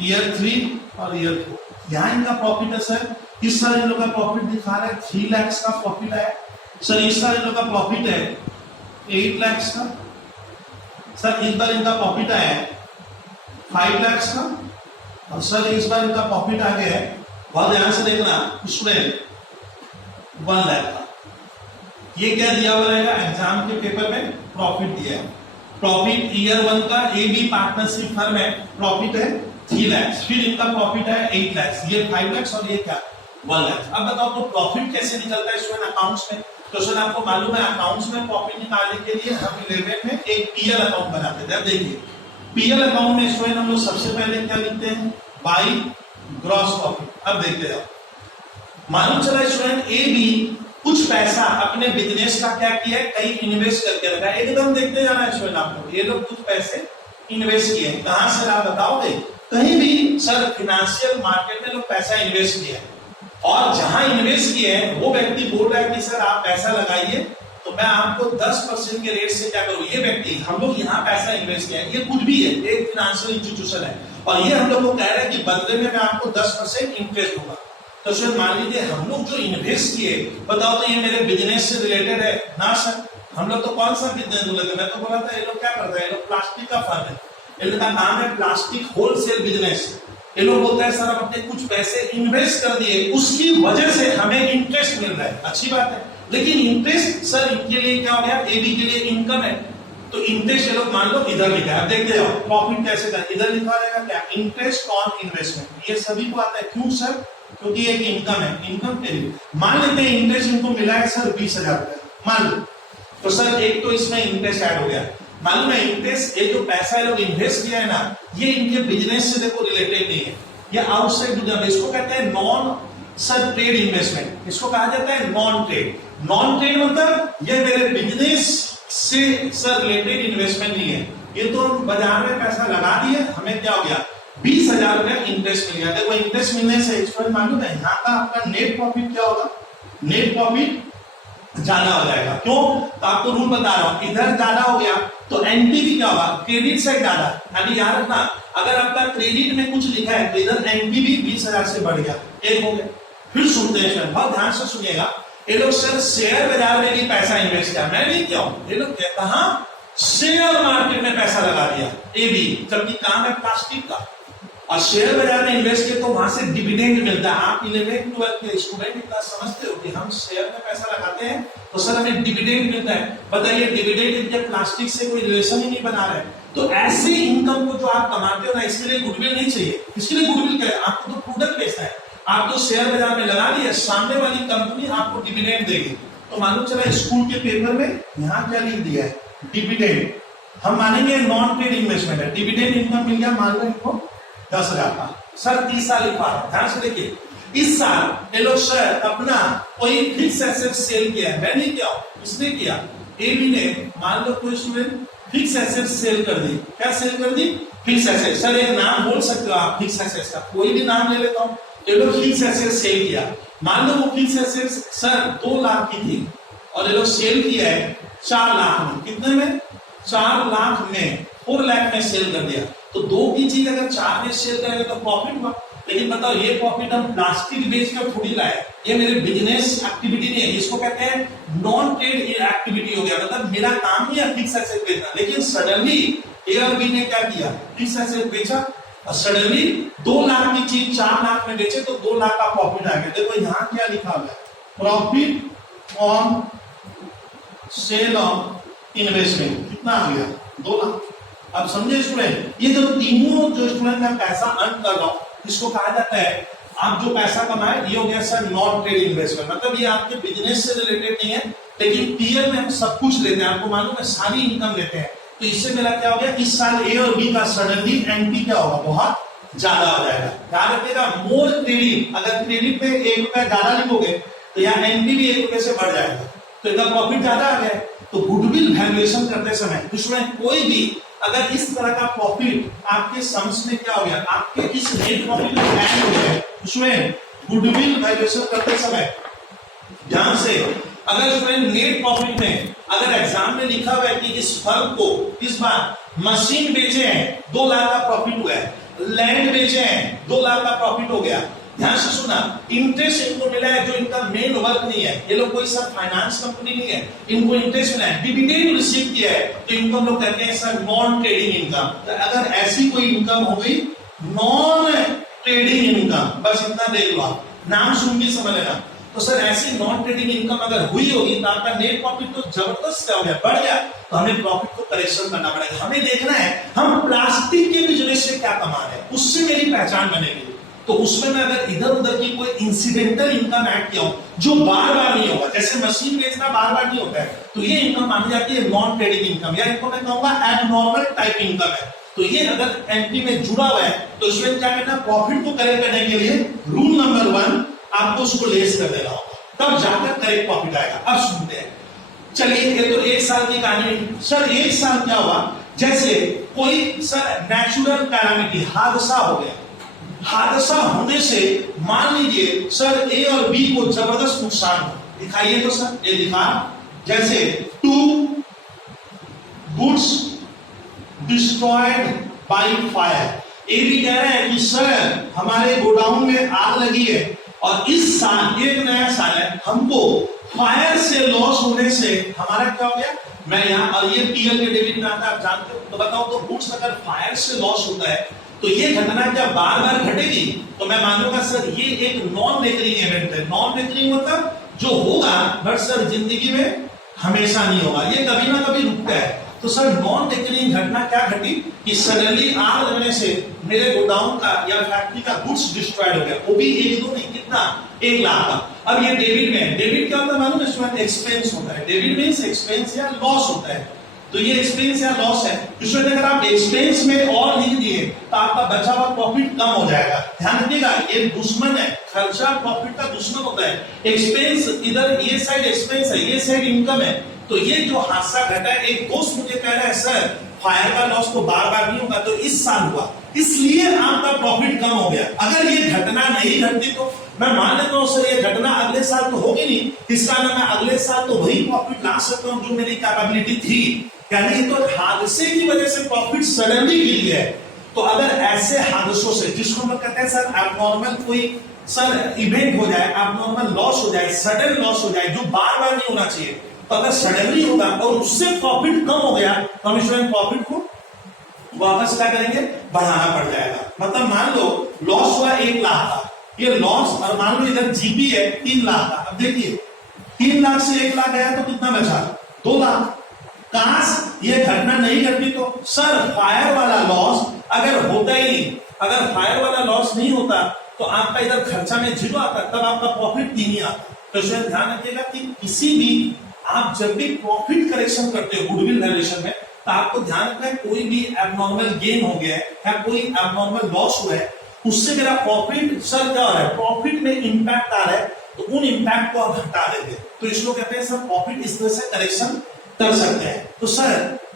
ईयर 3 और ईयर 4। यहाँ इनका प्रॉफिट है सर। इस साल इन लोग का प्रॉफिट दिखा रहा है 3 लाख का प्रॉफिट है सर। इस साल इन लोग का प्रॉफिट है 8 लाख का सर। इस बार इनका प्रॉफिट आया है 5 लाख का और सर इस बार इनका प्रॉफिट आ गया है, बहुत ध्यान से देखना, उसमें 1 लाख का। ये क्या दिया हुआ रहेगा एग्जाम के पेपर में, प्रॉफिट दिया है। प्रॉफिट ईयर 1 का ए बी पार्टनरशिप फर्म है, प्रॉफिट है 3 लाख। फिर इनका प्रॉफिट है 8 लाख, ये 5 लाख और ये क्या 1 लाख। अब बताओ तो प्रॉफिट कैसे निकलता है इसमें अकाउंट्स में। तो सर आपको मालूम है अकाउंट्स में प्रॉफिट निकालने के लिए हम 11 में एक पीएल अकाउंट बनाते थे। अब देखिए पीएल अकाउंट में इसमें हम लोग सबसे पहले क्या लिखते हैं, बाई ग्रॉस प्रॉफिट। अब देखते हैं, मालूम चला स्टूडेंट ए बी कुछ पैसा अपने बिजनेस का क्या किया है, कहीं इन्वेस्ट करके रखा है। एकदम देखते जाना है स्टूडेंट आप लोग। ये लोग कुछ पैसे इन्वेस्ट किए, कहां से आप बताओगे, कहीं भी सर फिनेंशियल मार्केट में लोग पैसा इन्वेस्ट किया है। और जहां इन्वेस्ट किए हैं वो व्यक्ति बोल रहा है कि सर आप पैसा लगाइए तो मैं आपको 10% के रेट से क्या करूं। ये व्यक्ति, हम लोग यहाँ पैसा इन्वेस्ट किया है, ये कुछ भी है, एक फिनेंशियल इंस्टीट्यूशन है और ये हम लोग को कह रहा है कि बदले में मैं आपको 10% इंटरेस्ट होगा। तो सर मान लीजिए हम लोग जो इन्वेस्ट किए, बताओ तो ये मेरे बिजनेस से रिलेटेड है ना सर। हम लोग तो कौन सा बिजनेस बोले थे, मैं तो बोला था ये लोग क्या करता है, ये लोग प्लास्टिक का फर्म है, ये लोग का नाम है प्लास्टिक होलसेल बिजनेस। ये लोग बोलते हैं सर अपने कुछ पैसे इन्वेस्ट कर दिए, उसकी वजह से हमें इंटरेस्ट मिल रहा है, अच्छी बात है। लेकिन इंटरेस्ट सर इनके लिए क्या हो गया, एबी के लिए इनकम है, तो इंटरेस्ट ये लोग मान लो इधर लिखा है। देखते जाओ प्रॉफिट कैसे का, इधर लिखा रहेगा क्या, इंटरेस्ट ऑन इन्वेस्टमेंट। ये सभी को आता है, क्यों सर, क्योंकि एक इनकम है, इनकम के लिए। मान लेते हैं इंटरेस्ट इनको मिला है सर 20,000 रुपया मान लो, तो सर एक तो इसमें इंटरेस्ट ऐड हो गया। मालूम है इंटरेस्ट, ये जो पैसा लोग इन्वेस्ट किया है ना, ये इनके बिजनेस से देखो रिलेटेड नहीं है, ये आउटसाइड दुनिया में। इसको कहते हैं नॉन सर ट्रेड इन्वेस्टमेंट, इसको कहा जाता है नॉन ट्रेड। नॉन ट्रेड मतलब ये मेरे बिजनेस से सर रिलेटेड इन्वेस्टमेंट नहीं है, ये तो हम बाजार में पैसा लगा दिए, हमें क्या हो गया 20,000 रुपया इंटरेस्ट मिल गया। देखो इंटरेस्ट मिलने से मालूम है यहाँ का आपका नेट प्रॉफिट क्या होगा, नेट प्रॉफिट ज्यादा हो जाएगा। क्यों, तो आपको रूल बता रहा हूं, इधर ज्यादा हो गया तो एनपीवी क्या होगा, क्रेडिट साइड ज्यादा, यानी याद रखना अगर आपका क्रेडिट में कुछ लिखा है तो इधर एनपीवी 20,000 से बढ़ गया, एक हो गया। फिर सुनते हैं सर, बहुत ध्यान से सुनिएगा। ये लोग सर शेयर बाजार में भी पैसा इन्वेस्ट किया, मैं नहीं किया हूं, ये लोग कहा शेयर मार्केट में पैसा लगा दिया ए बी, जबकि काम है प्लास्टिक का। और शेयर बाजार में इन्वेस्ट किया तो वहां से डिविडेंड मिलता है। आप 11-12 के स्टूडेंट इतना समझते हो कि हम शेयर में पैसा लगाते हैं तो सर हमें डिविडेंड मिलता है। बताइए डिविडेंड इनके प्लास्टिक से कोई रिलेशन ही नहीं बना रहे। तो ऐसी इनकम को जो आप कमाते हो ना, इसके लिए गुडविल नहीं चाहिए। इसके लिए गुडविल क्या है, आपको तो प्रोडक्ट बेचना है, आप तो शेयर बाजार में लगा दिए, सामने वाली कंपनी आपको डिविडेंड देगी। तो मालूम चला स्कूल के पेपर में यहाँ क्या लिख दिया है, डिविडेंड। हम मानेंगे नॉन ट्रेड इन्वेस्टमेंट है, डिविडेंड इनकम मिल गया, मान लो इनको 10,000 का सर 30 साल लिखवा, ध्यान से देखिए। इस साल ये लोग सर अपना कोई फिक्स एसेट सेल किया है, मैं नहीं किया, इसने किया, एबी ने। मान लो कोई स्टूडेंट फिक्स एसेट सेल कर दी, क्या सेल कर दी, फिक्स एसेट। सर एक नाम बोल सकते हो आप फिक्स एसेट का, कोई भी नाम ले लेता हूं। ये लोग फिक्स एसेट सेल किया, मान लो वो फिक्स एसेट सर 2 लाख की थी और ये लोग सेल किया है 4 लाख में। कितने में, 4 लाख में, 4 लाख में सेल कर दिया। तो 2 की चीज अगर 4 में सेल करेंगे तो प्रॉफिट हुआ। लेकिन बताओ ये प्रॉफिट हम प्लास्टिक बेच कर थोड़ी लाए, ये मेरे बिजनेस एक्टिविटी नहीं है, इसको कहते हैं नॉन ट्रेड एक्टिविटी हो गया। मतलब मेरा काम ही है फिक्स एसेट बेचना। लेकिन सडनली ए और बी ने क्या किया, फिक्स एसेट बेचा और सडनली 2 लाख की चीज 4 लाख में बेचे तो 2 लाख का प्रॉफिट आ गया। देखो यहाँ क्या लिखा हुआ है, profit on sale of investment कितना आ गया 2 लाख। अब समझे स्टूडेंट, ये जो तीनों जो स्टूडेंट मैं पैसा अर्न कर रहा हूं इसको कहा जाता है, आप जो पैसा कमाए ये हो गया सर नॉन ट्रेड इन्वेस्टमेंट, मतलब ये आपके बिजनेस से रिलेटेड नहीं है, लेकिन पीएल में हम सब कुछ लेते हैं, आपको मालूम है सारी इनकम लेते हैं। तो इससे मेरा क्या हो गया, इस साल ए और बी का सडनली एनपी क्या होगा, बहुत ज्यादा हो जाएगा। ध्यान रखिएगा, मोर क्रेडिट, अगर क्रेडिट पे 1 रुपया ज्यादा लिखोगे तो यहाँ एनपी भी 1 रुपये से बढ़ जाएगा, तो इनका प्रॉफिट ज्यादा आ गया। तो गुडविल वैल्यूएशन करते समय इसमें कोई भी अगर इस तरह का प्रॉफिट आपके सम्स में क्या हो गया, आपके इस नेट प्रॉफिट में ऐड हो गया, उसमें गुडविल वैल्यूएशन करते समय ध्यान से, अगर उसमें नेट प्रॉफिट में अगर एग्जाम में लिखा हुआ है कि इस फर्म को इस बार मशीन बेचे हैं 2 लाख का प्रॉफिट हुआ है, लैंड बेचे हैं 2 लाख का प्रॉफिट हो गया, ध्यान से सुना, इंटरेस्ट इनको मिला है जो इनका मेन वर्क नहीं है, ये लोग कोई सर फाइनेंस कंपनी नहीं है, इनको इंटरेस्ट मिला है, डिविडेंड रिसीव किया है, तो इनको हम लोग कहते हैं सर नॉन ट्रेडिंग इनकम। तो अगर ऐसी कोई इनकम हो गई नॉन ट्रेडिंग इनकम, बस इतना देख लो आप, नाम सुन के समझ लेना। तो सर ऐसी नॉन ट्रेडिंग इनकम अगर हुई होगी तो आपका नेट प्रॉफिट तो जबरदस्त हो गया, बढ़ गया, तो हमें प्रॉफिट को करेक्शन करना पड़ेगा। हमें देखना है हम प्लास्टिक के बिजनेस से क्या कमा रहे हैं, उससे मेरी पहचान बनेगी। तो उसमें मैं अगर इधर उधर की कोई इंसिडेंटल इनकम ऐड किया हूं जो बार बार नहीं होगा, जैसे मशीन बेचना बार बार नहीं होता है, तो ये इनकम मानी जाती है नॉन ट्रेडिंग इनकम, या इनको मैं कहूंगा एबनॉर्मल टाइप इनकम है। तो ये अगर एमपी में जुड़ा हुआ है तो इसमें क्या करना, प्रॉफिट को करेक्ट करने के लिए रूल नंबर 1 आपको उसको लेस कर देना होगा, तब जाकर करेक्ट प्रॉफिट आएगा। अब सुनते हैं, चलिए ये तो 1 साल की कहानी। सर 1 साल क्या हुआ, जैसे कोई सर नेचुरल कैलामिटी हादसा हो गया, हादसा होने से मान लीजिए सर ए और बी को जबरदस्त नुकसान हो, दिखाइए तो सर, ये दिखा, जैसे 2 गुड्स डिस्ट्रॉयड बाय फायर। ए भी कह रहे हैं कि सर हमारे गोडाउन में आग लगी है और इस साल, ये नया साल है, हमको फायर से लॉस होने से हमारा क्या हो गया, मैं यहाँ, और ये पीएल के डेबिट में आता है, आप जानते हो, तो बताओ तो गुड्स अगर फायर से लॉस होता है तो ये घटना जब बार बार घटेगी तो मैं मानूंगा सर ये एक नॉन रेकरिंग इवेंट है। नॉन रेकरिंग मतलब जो होगा बट सर जिंदगी में हमेशा नहीं होगा, ये कभी ना कभी रुकता है। तो सर नॉन रेकरिंग घटना क्या घटी कि सडनली आग लगने से मेरे गोडाउन का या फैक्ट्री का गुड्स डिस्ट्रॉयड हो गया, वो भी 1-2 नहीं, कितना, 1 लाख का। अब ये डेबिट में, डेबिट क्या होता है मालूम है, एक्सपेंस होता है, डेबिट मींस एक्सपेंस या लॉस होता है, तो ये एक्सपेंस या लॉस है। इसमें अगर आप एक्सपेंस में और लिख दिए तो आपका बचा हुआ प्रॉफिट कम हो जाएगा। ध्यान रखिएगा, ये दुश्मन है, खर्चा प्रॉफिट का दुश्मन होता है। एक्सपेंस इधर, ये साइड एक्सपेंस है, ये साइड इनकम है। तो ये जो हादसा घटा है, एक दोस्त मुझे कह रहा है सर फायर का लॉस तो बार बार नहीं होगा, तो इस साल हुआ, इसलिए आपका प्रॉफिट कम हो गया। अगर ये घटना नहीं घटती तो मैं मान लेता हूं सर ये घटना अगले साल तो होगी नहीं, इस साल मैं अगले साल तो वही प्रॉफिट ला सकता हूं जो मेरी कैपेबिलिटी थी, यानी तो हादसे की वजह से प्रॉफिट सडनली गिर गया है। तो अगर ऐसे हादसों से, जिसको हम कहते हैं सर एबनॉर्मल कोई सर इवेंट हो जाए, एबनॉर्मल लॉस हो जाए, सडन लॉस हो जाए जो बार बार नहीं होना चाहिए, तो अगर सडनली होगा और उससे प्रॉफिट कम हो गया तो हम इसमें प्रॉफिट को वापस क्या करेंगे, बढ़ाना पड़ जाएगा। मतलब मान लो लॉस हुआ 1 लाख का, ये लॉस, और मान लो इधर जीपी है 3 लाख का। अब देखिए 3 लाख से 1 लाख गया तो कितना बचा, 2 लाख। काश ये घटना नहीं घटती तो सर फायर वाला लॉस अगर होता ही नहीं, अगर फायर वाला लॉस नहीं होता तो आपका इधर खर्चा में 0 आता, तब आपका प्रॉफिट 3 ही आता। तो इसमें ध्यान रखिएगा कि किसी भी आप जब भी प्रॉफिट करेक्शन करते हो गुडविल वैल्यूएशन में, तो आपको ध्यान रखना है कोई भी एबनॉर्मल गेन हो गया है या कोई एबनॉर्मल लॉस हुआ है, उससे मेरा प्रॉफिट सर क्या हो रहा है, प्रॉफिट में इंपैक्ट आ रहा है, तो उन इंपैक्ट को आप हटा देंगे। तो इसको कहते हैं सर प्रॉफिट इस तरह से करेक्शन कर सकते हैं। तो सर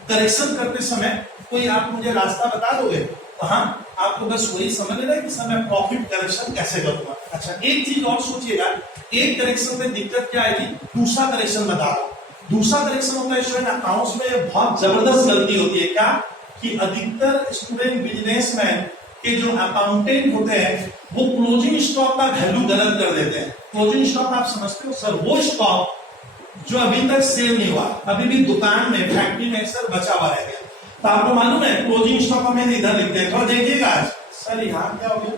करेक्शन करते समय कोई आप मुझे रास्ता बता दोगे? तो हाँ, आपको बस वही समझ लेना है कि सर मैं प्रॉफिट करेक्शन कैसे करूंगा। अच्छा एक चीज और सोचिएगा, एक करेक्शन में दिक्कत क्या आएगी, दूसरा करेक्शन बता रहा हूं। दूसरा करेक्शन होता है स्टूडेंट अकाउंट्स में बहुत जबरदस्त गलती होती है, क्या कि अधिकतर स्टूडेंट बिजनेसमैन के जो अकाउंटेंट होते हैं वो क्लोजिंग स्टॉक का वैल्यू गलत कर देते हैं। क्लोजिंग स्टॉक आप समझते हो सर, वो स्टॉक जो अभी तक सेल नहीं हुआ, अभी भी दुकान में फैक्ट्री में सर बचा हुआ रह गया, तो आपको मालूम है क्लोजिंग स्टॉक हमें इधर लिखते हैं। तो देखिएगा सर यहाँ क्या हो गया,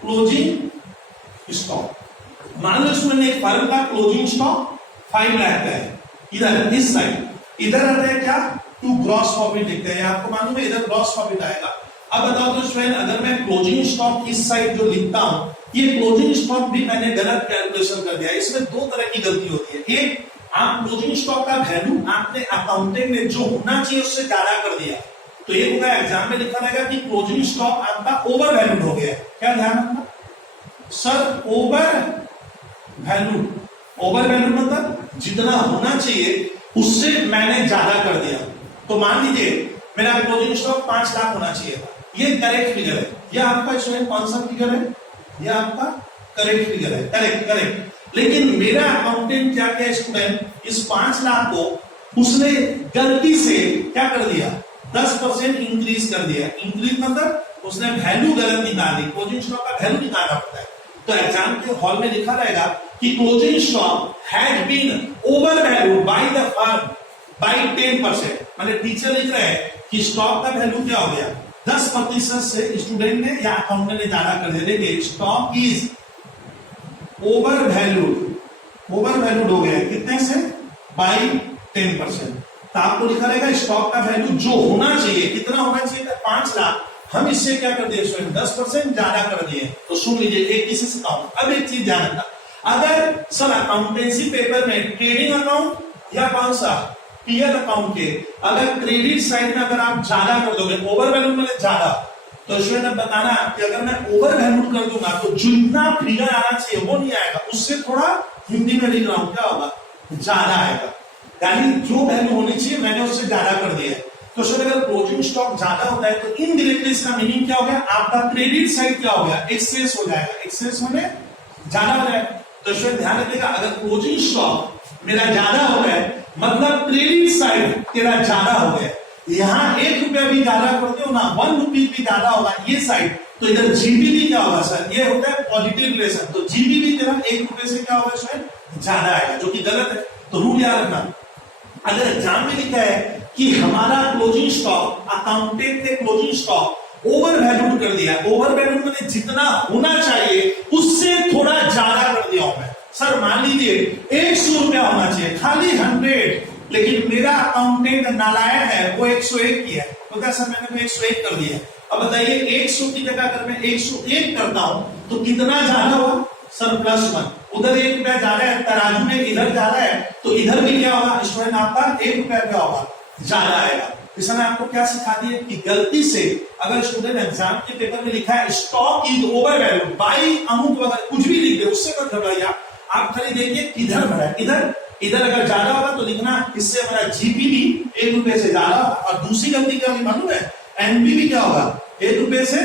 क्लोजिंग स्टॉक, मान लो इसमें एक फर्म का क्लोजिंग स्टॉक 5 लाख का है, इधर इस साइड, इधर आता है क्या, टू ग्रॉस प्रॉफिट लिखते हैं, आपको मालूम है इधर ग्रॉस प्रॉफिट आएगा। अब बताओ तो स्टूडेंट, अगर मैं क्लोजिंग स्टॉक इस साइड जो लिखता हूं, ये क्लोजिंग स्टॉक भी मैंने गलत कैलकुलेशन कर दिया। इसमें दो तरह की गलती होती है। एक, आप क्लोजिंग स्टॉक का वैल्यू आपने अकाउंटिंग में जो होना चाहिए उससे ज्यादा कर दिया, तो ये होगा एग्जाम में लिखा रहेगा कि क्लोजिंग स्टॉक आपका ओवर वैल्यूड हो गया। क्या ध्यान रखना sir, over value, over value मतलब जितना होना चाहिए उससे मैंने ज्यादा कर दिया। तो मान लीजिए मेरा क्लोजिंग स्टॉक 5 लाख होना चाहिए था, ये करेक्ट फिगर है। ये आपका स्टूडेंट कौन सा फिगर है, ये आपका करेक्ट फिगर है, करेक्ट करेक्ट। लेकिन मेरा अकाउंटेंट क्या क्या स्टूडेंट, इस 5 लाख को उसने गलती से क्या कर दिया, 10% इंक्रीज कर दिया। इंक्रीज मतलब उसने वैल्यू गलत निकाल दी, क्लोजिंग स्टॉक का वैल्यू निकालना पड़ता है। तो एग्जाम के हॉल में लिखा रहेगा कि closing stock has been over valued by the firm by 10%। मतलब टीचर लिख रहे हैं कि स्टॉक का वैल्यू क्या हो गया, 10% से स्टूडेंट ने या अकाउंटेंट ने ज्यादा कर दिया। देखिए stock is over valued, over valued हो गया कितने से, बाय 10%। तो आपको लिखा रहेगा स्टॉक का वैल्यू जो होना चाहिए, कितना होना चाहिए था, 5 लाख, हम इससे क्या कर दिए स्टूडेंट, 10% ज्यादा कर दिए। तो सुन लीजिए एक किसी से काम। अब एक चीज ध्यान रखना, अगर सर अकाउंटेंसी पेपर में ट्रेडिंग अकाउंट या कौन सा पीएल अकाउंट के अगर क्रेडिट साइड में अगर आप ज्यादा कर दोगे, ओवर वैल्यू मतलब ज्यादा, तो स्टूडेंट बताना कि अगर मैं ओवर वैल्यू कर दूंगा तो जितना फिगर आना चाहिए वो नहीं आएगा, उससे थोड़ा हिंदी में लिख रहा हूं, क्या होगा, ज्यादा आएगा। यानी जो वैल्यू होनी चाहिए मैंने उससे ज्यादा कर दिया। तो स्टूडेंट अगर क्लोजिंग स्टॉक ज्यादा होता है तो इनडायरेक्टली इसका मीनिंग क्या हो गया, आपका क्रेडिट साइड क्या हो गया, एक्सेस हो जाएगा, एक्सेस होने ज्यादा हो जाएगा। तो स्टूडेंट ध्यान रखिएगा, अगर क्लोजिंग स्टॉक मेरा ज्यादा हो गया मतलब क्रेडिट साइड तेरा ज्यादा हो गया, यहां 1 रुपया भी ज्यादा करते हो ना, 1 रुपीज भी ज्यादा होगा ये साइड, तो इधर जीबीबी क्या होगा सर, ये होता है पॉजिटिव रिलेशन। तो जीबीबी तेरा 1 रुपए से क्या होगा सर, ज्यादा आएगा, जो कि गलत है। तो रूल याद रखना, अगर एग्जाम में लिखा है कि हमारा क्लोजिंग स्टॉक, अकाउंटेंट ने क्लोजिंग स्टॉक ओवर वैल्यूड कर दिया, ओवर वैल्यूड में जितना होना चाहिए उससे थोड़ा ज्यादा कर दिया हूं मैं। सर मान लीजिए 100 रुपया होना चाहिए, खाली 100, लेकिन मेरा अकाउंटेंट नालायक है, वो 101 किया, तो क्या सर मैंने 101 कर दिया। अब बताइए 100 की जगह अगर मैं 101 करता हूं तो कितना ज्यादा हुआ सर, +1। उधर 1 रुपया ज्यादा है, तराजू में इधर ज्यादा है, तो इधर भी क्या होगा स्टूडेंट, आपका 1 रुपया क्या होगा, ज्यादा आएगा। इसने आपको क्या सिखा दिया कि गलती से अगर स्टूडेंट एग्जाम के पेपर में लिखा है stock is over valued bye amount वगैरह कुछ भी लिख दे, उससे मत घबराइए। आप खाली देखिए किधर भरा है, इधर इधर अगर ज्यादा होगा तो लिखना इससे हमारा जीपीबी 1 रुपए से ज्यादा, और दूसरी गलती क्या होगी मालूम है, एनपीवी क्या होगा, 1 रुपए से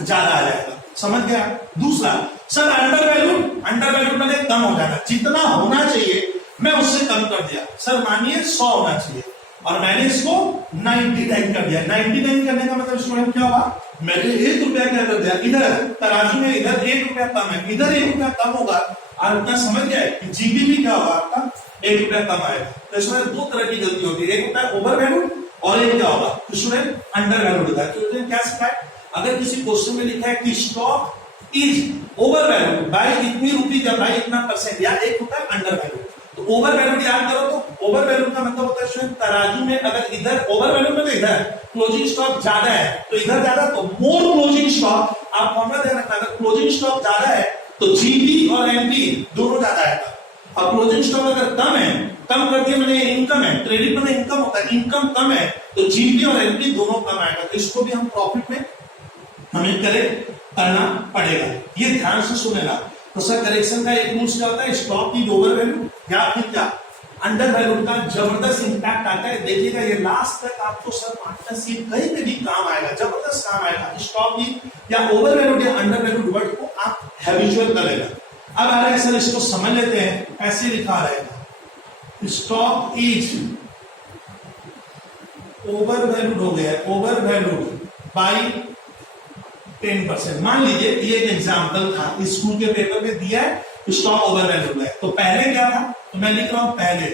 ज्यादा आ जाएगा, समझ गया। दूसरा सर अंडर वैल्यूड मतलब कम हो जाएगा, जितना होना चाहिए मैं उससे कम कर दिया। सर मानिए 100 होना चाहिए और मैंने इसको 99 कर दिया। 99 करने का मतलब स्टूडेंट क्या होगा, मैंने 1 रुपया क्या कर दिया, इधर तराजू में इधर 1 रुपया कम है, इधर 1 रुपया कम होगा, और उतना समझ गया कि जीबीबी क्या होगा आपका 1 रुपया कम आएगा। तो इसमें 2 तरह की गलती होती है, एक होता है ओवर वैल्यूड और एक क्या होगा स्टूडेंट अंडर वैल्यूड होता है। तो क्या सिखाए, अगर किसी क्वेश्चन में लिखा है कि stock is over valued bye इतनी रुपीज या बाय इतना %, या एक होता है अंडर वैल्यूड। तो ओवर वैल्यूड याद करो, तो ओवर वैल्यूड का मतलब होता है स्टूडेंट तराजू में अगर इधर ओवर वैल्यूड में, तो इधर क्लोजिंग स्टॉक ज्यादा है तो इधर ज्यादा, तो मोर क्लोजिंग स्टॉक। आप फॉर्मूला ध्यान रखना, अगर क्लोजिंग स्टॉक ज्यादा है तो जीबी और एनपी दोनों ज्यादा आएगा, और क्लोजिंग स्टॉक अगर कम है, कम कर दिया मैंने इनकम है, क्रेडिट में इनकम होता है, इनकम कम है तो जीबी और एनपी दोनों कम आएगा। तो इसको भी हम प्रॉफिट में हमें करेक्ट करना पड़ेगा, ये ध्यान से सुनेगा। तो सर करेक्शन का एक रूल्स क्या होता है, स्टॉक इज ओवर वैल्यू या फिर क्या अंडर वैल्यू का जबरदस्त इंपैक्ट आता है। देखिएगा ये लास्ट तक आपको सर पार्टनरशिप कहीं पे भी काम आएगा, जबरदस्त काम आएगा। स्टॉक इज या ओवर वैल्यूड या अंडर वैल्यूड वर्ड को आप हैबिचुअल करेगा। अब आ रहा है सर इसको समझ लेते हैं, ऐसे लिखा रहेगा स्टॉक इज ओवर वैल्यूड हो गया, ओवर वैल्यूड बाय 10%। मान लीजिए ये एक एग्जाम्पल था, स्कूल के पेपर में दिया है स्टॉक ओवर वैल्यूड है, तो पहले क्या था, तो मैं लिख रहा हूं पहले,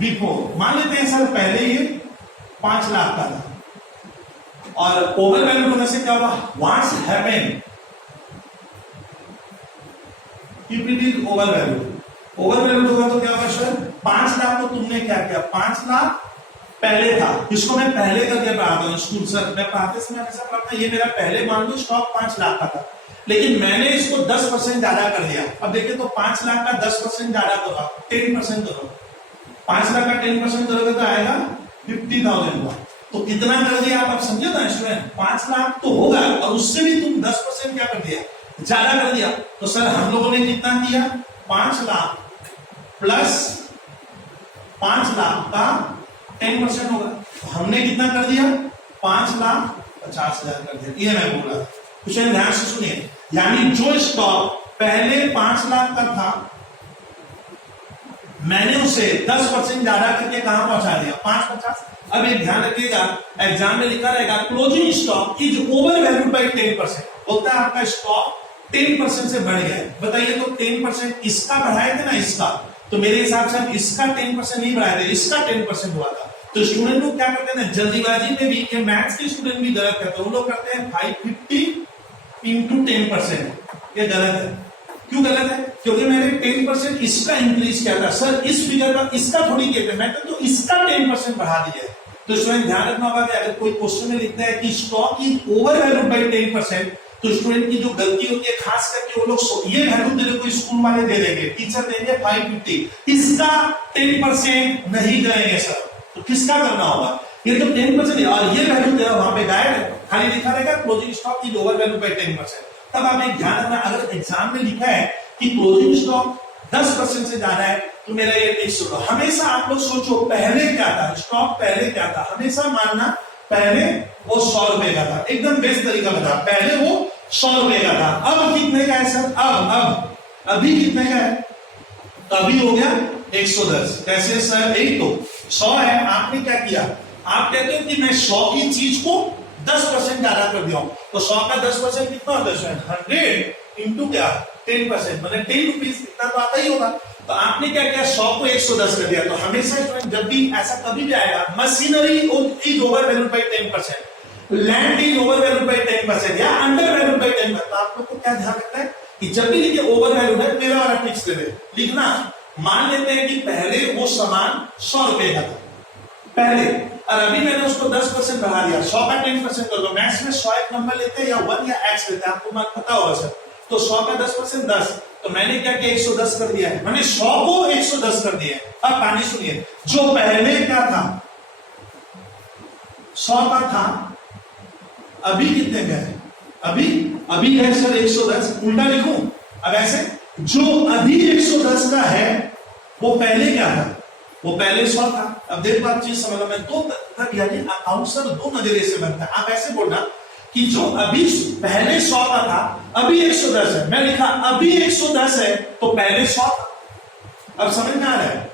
बिफोर मान लेते हैं सर पहले ये 5 लाख का था, और ओवर वैल्यूड होने से क्या हुआ, what's happened if it is over value होगा तो क्या होगा सर, 5 लाख। तो तुमने क्या किया, 5 लाख पहले था, इसको मैं पहले करके पढ़ाता हूँ स्कूल सर, मैं पढ़ाते समय ऐसा पढ़ता, ये मेरा पहले मान लो स्टॉक 5 लाख का था, लेकिन मैंने इसको 10% ज्यादा कर दिया। अब देखिए तो 5 लाख का 10% ज्यादा करो, 10% करो, 5 लाख का 10% करोगे तो आएगा 50,000 हुआ। तो कितना कर दिया आप समझे ना स्टूडेंट, 5 लाख तो होगा और उससे भी तुम 10% क्या कर दिया, ज्यादा कर दिया। तो सर हम लोगों ने कितना किया, 5 लाख प्लस 5 लाख का 10% होगा, तो हमने कितना कर दिया, 5,50,000 कर दिया। ये मैं बोल रहा था, कुछ ध्यान से सुनिए, यानी जो स्टॉक पहले 5 लाख का था, मैंने उसे 10% ज्यादा करके कहां पहुंचा दिया, 5,50। अब एक ध्यान रखिएगा, एग्जाम में लिखा रहेगा closing stock is over valued bye 10%, बोलता है आपका स्टॉक 10% से बढ़ गया है। बताइए तो 10% इसका बढ़ाए थे ना, इसका, तो मेरे हिसाब से हम इसका 10% नहीं बढ़ाए थे, इसका 10% हुआ था। तो स्टूडेंट लोग क्या करते हैं ना, जल्दीबाजी में भी, ये मैथ्स के स्टूडेंट भी गलत करते हैं, वो लोग करते हैं 550 इंटू 10%, ये गलत है। क्यों गलत है, क्योंकि मैंने 10% इसका इंक्रीज किया था सर, इस फिगर का इसका थोड़ी किया था, मैं तो इसका 10% बढ़ा दिया है। तो स्टूडेंट ध्यान रखना होगा कि अगर कोई क्वेश्चन में लिखता है कि stock is over valued bye 10%, तो स्टूडेंट की जो गलती होती है, खास करके वो लोग ये वैल्यू तेरे को स्कूल वाले दे देंगे, टीचर देंगे 550, इसका 10% नहीं करेंगे सर, तो किसका करना होगा, ये तो 10% और ये वैल्यू तेरा वहां पे गायब है, खाली लिखा रहेगा closing stock is over valued bye 10%। तब आप एक ध्यान रखना, अगर एग्जाम में लिखा है कि क्लोजिंग स्टॉक 10% से ज्यादा है, तो मेरा ये नहीं सुनो। हमेशा आप लोग सोचो पहले क्या था, स्टॉक पहले क्या था, हमेशा मानना पहले वो 100 रुपए का था, एकदम बेस्ट तरीका बता, पहले वो 100 रुपए का था, अब कितने का है सर, अब अभी कितने का है, तो अभी हो गया 110। कैसे सर, एक तो 100 है, आपने क्या किया, आप कहते हो कि मैं 100 की चीज को 10% ज्यादा कर दिया हूं, तो 100 का 10% कितना होता है, 100 इंटू क्या 10%, मतलब 10 रुपीज, इतना तो आता ही होगा। तो आपने क्या किया, 100 को 110 कर दिया। तो हमेशा जब भी ऐसा कभी भी आएगा, machinery is over valued bye 10%, land is over valued bye 10% या अंडर वैल्यूड बाय 10%, तो आप लोग को क्या ध्यान रखना है कि जब भी लिखे ओवर वैल्यूड है, मेरा वाला टिक्स दे दे लिखना। मान लेते हैं कि पहले वो सामान 100 रुपए का था पहले, और अभी मैंने उसको 10% बढ़ा दिया, 100 का 10% कर दो। मैथ्स में 100 एक नंबर लेते हैं या 1 या x लेते हैं, आपको बात पता होगा सर। तो 100 का 10% 10, तो मैंने क्या किया, 110 कर दिया है, मैंने 100 को 110 कर दिया है। अब कहानी सुनिए, जो पहले क्या था 100 का था, अभी कितने का है, अभी है सर 110, उल्टा लिखूं, अब ऐसे, जो अभी 110 का है वो पहले क्या था, वो पहले 100 था। अब देखो आप चीज समझ लो, मैं दो अकाउंट सर दो नजरिए से बनता है। आप ऐसे बोलना कि जो अभी पहले 100 का था, अभी 110 है, मैं लिखा अभी 110 है, तो पहले 100 था। अब समझ में आ रहा है,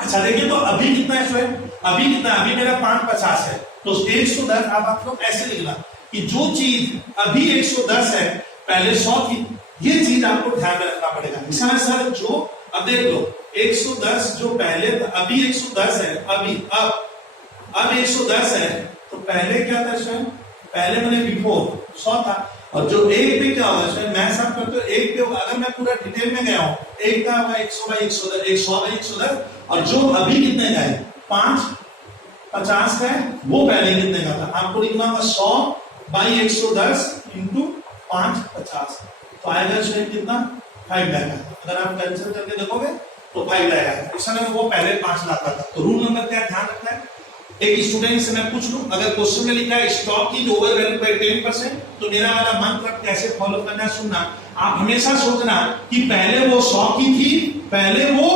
अच्छा देखिए तो अभी कितना है स्टूडेंट, अभी कितना, अभी मेरा 550 है, तो 110 आप लोग ऐसे लिखना कि जो चीज अभी 110 है पहले 100 थी, ये चीज आपको ध्यान में रखना पड़ेगा। इसमें सर जो, अब देख लो 110 जो पहले था, अभी 110 है, अब 110 है, तो पहले क्या था सर, पहले मैंने बिफोर 100 था, और जो एक पे क्या होगा सर, मैं सब करते हो एक पे होगा, अगर मैं पूरा डिटेल में गया हूं, एक का होगा 100/110, और जो अभी कितने का है 550 का है, वो पहले कितने का था, आपको लिखना होगा 100/110 इंटू 550, तो आएगा स्टूडेंट कितना 5 लाख। अगर आप कैंसिल करके देखोगे तो 5 लाख आएगा, इस समय वो पहले 5 लाख का था। तो रूल नंबर क्या ध्यान रखना है, एक स्टूडेंट से मैं पूछ लूं, अगर क्वेश्चन में लिखा है stock is over valued bye 10%, तो मेरा वाला मंत्र कैसे फॉलो करना सुनना। आप हमेशा सोचना कि पहले वो 100 की थी, पहले वो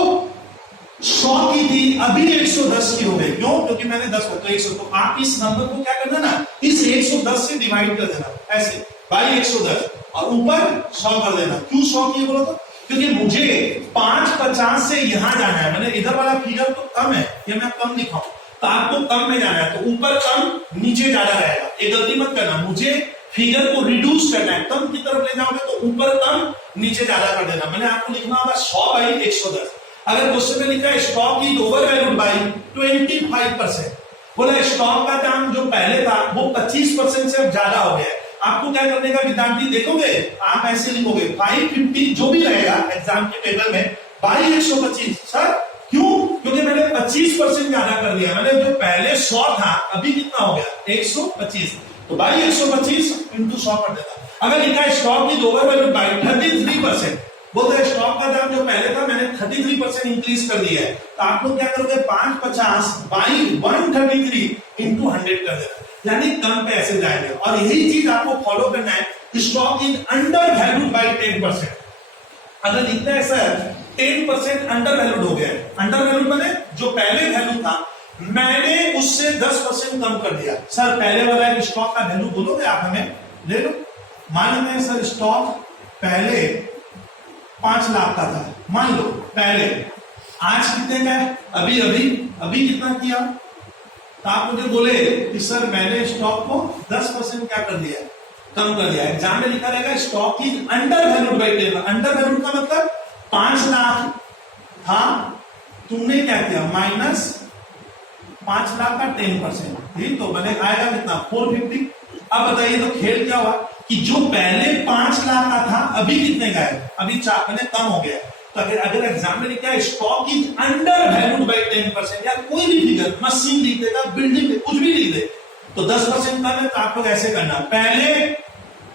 100 की थी, अभी 110 की हो गई, क्यों, क्योंकि मैंने 10 तो 100, तो आप इस नंबर को क्या करना ना, इस 110 से डिवाइड कर देना ऐसे बाई 110, और ऊपर 100 कर देना। क्यों 100 की बोलो, तो क्योंकि मुझे 550 से यहां जाना है, मैंने इधर वाला फिगर तो कम है, ये मैं कम लिखा हूं, तो आपको कम में जाना है, तो ऊपर कम नीचे ज्यादा रहेगा, ये गलती मत करना। मुझे फिगर को रिड्यूस करना है, कम की तरफ ले जाओगे तो ऊपर कम नीचे ज्यादा कर देना। मैंने आपको लिखना होगा 100/110। अगर क्वेश्चन में लिखा है stock is over valued bye 25%, बोला स्टॉक का दाम जो पहले था वो 25% से अब ज्यादा हो गया है। आपको क्या करने का विद्यार्थी, देखोगे आप ऐसे लिखोगे 550 जो भी रहेगा एग्जाम के पेपर में बाई 125। सर क्यों? क्योंकि मैंने 25% ज्यादा कर दिया, मैंने जो पहले 100 था अभी कितना हो गया 125, तो बाई 125 इंटू 100 कर देता। अगर लिखा स्टॉक की ओवर वैल्यू बाई 33%, बोलते स्टॉक का दाम जो पहले था मैंने 33% इंक्रीज कर दिया है, तो आप लोग क्या करोगे 550 बाई 133 इंटू 100 कर देना, यानी कम पे ऐसे जाएंगे। और यही चीज आपको फॉलो करना है, stock is under valued by 10%। अगर लिखता है सर 10% अंडर वैल्यूड हो गया, अंडर वैल्यूड माने जो पहले वैल्यू था मैंने उससे 10% कम कर दिया। सर पहले वाला स्टॉक का वैल्यू बोलोगे आप हमें, ले लो। मान लेते हैं सर स्टॉक पहले 5 लाख का था, मान लो पहले, आज कितने का है? अभी अभी अभी कितना किया? तो आप मुझे बोले कि सर मैंने स्टॉक को 10% क्या कर दिया, कम कर दिया। एग्जाम में लिखा रहेगा stock is under valued by 10। Under valued का मतलब 5 लाख था, तुमने क्या किया माइनस 5 लाख का 10%, ठीक तो बने आएगा कितना 450। अब बताइए तो खेल क्या हुआ कि जो पहले 5 लाख का था अभी कितने का है, अभी 4 मैंने कम हो गया। तो अगर एग्जाम में लिखा है stock is under valued by 10%, या कोई भी फिगर मशीन लिख देगा, बिल्डिंग कुछ भी लिख दे, तो 10% कम है। तो आप लोग ऐसे करना, पहले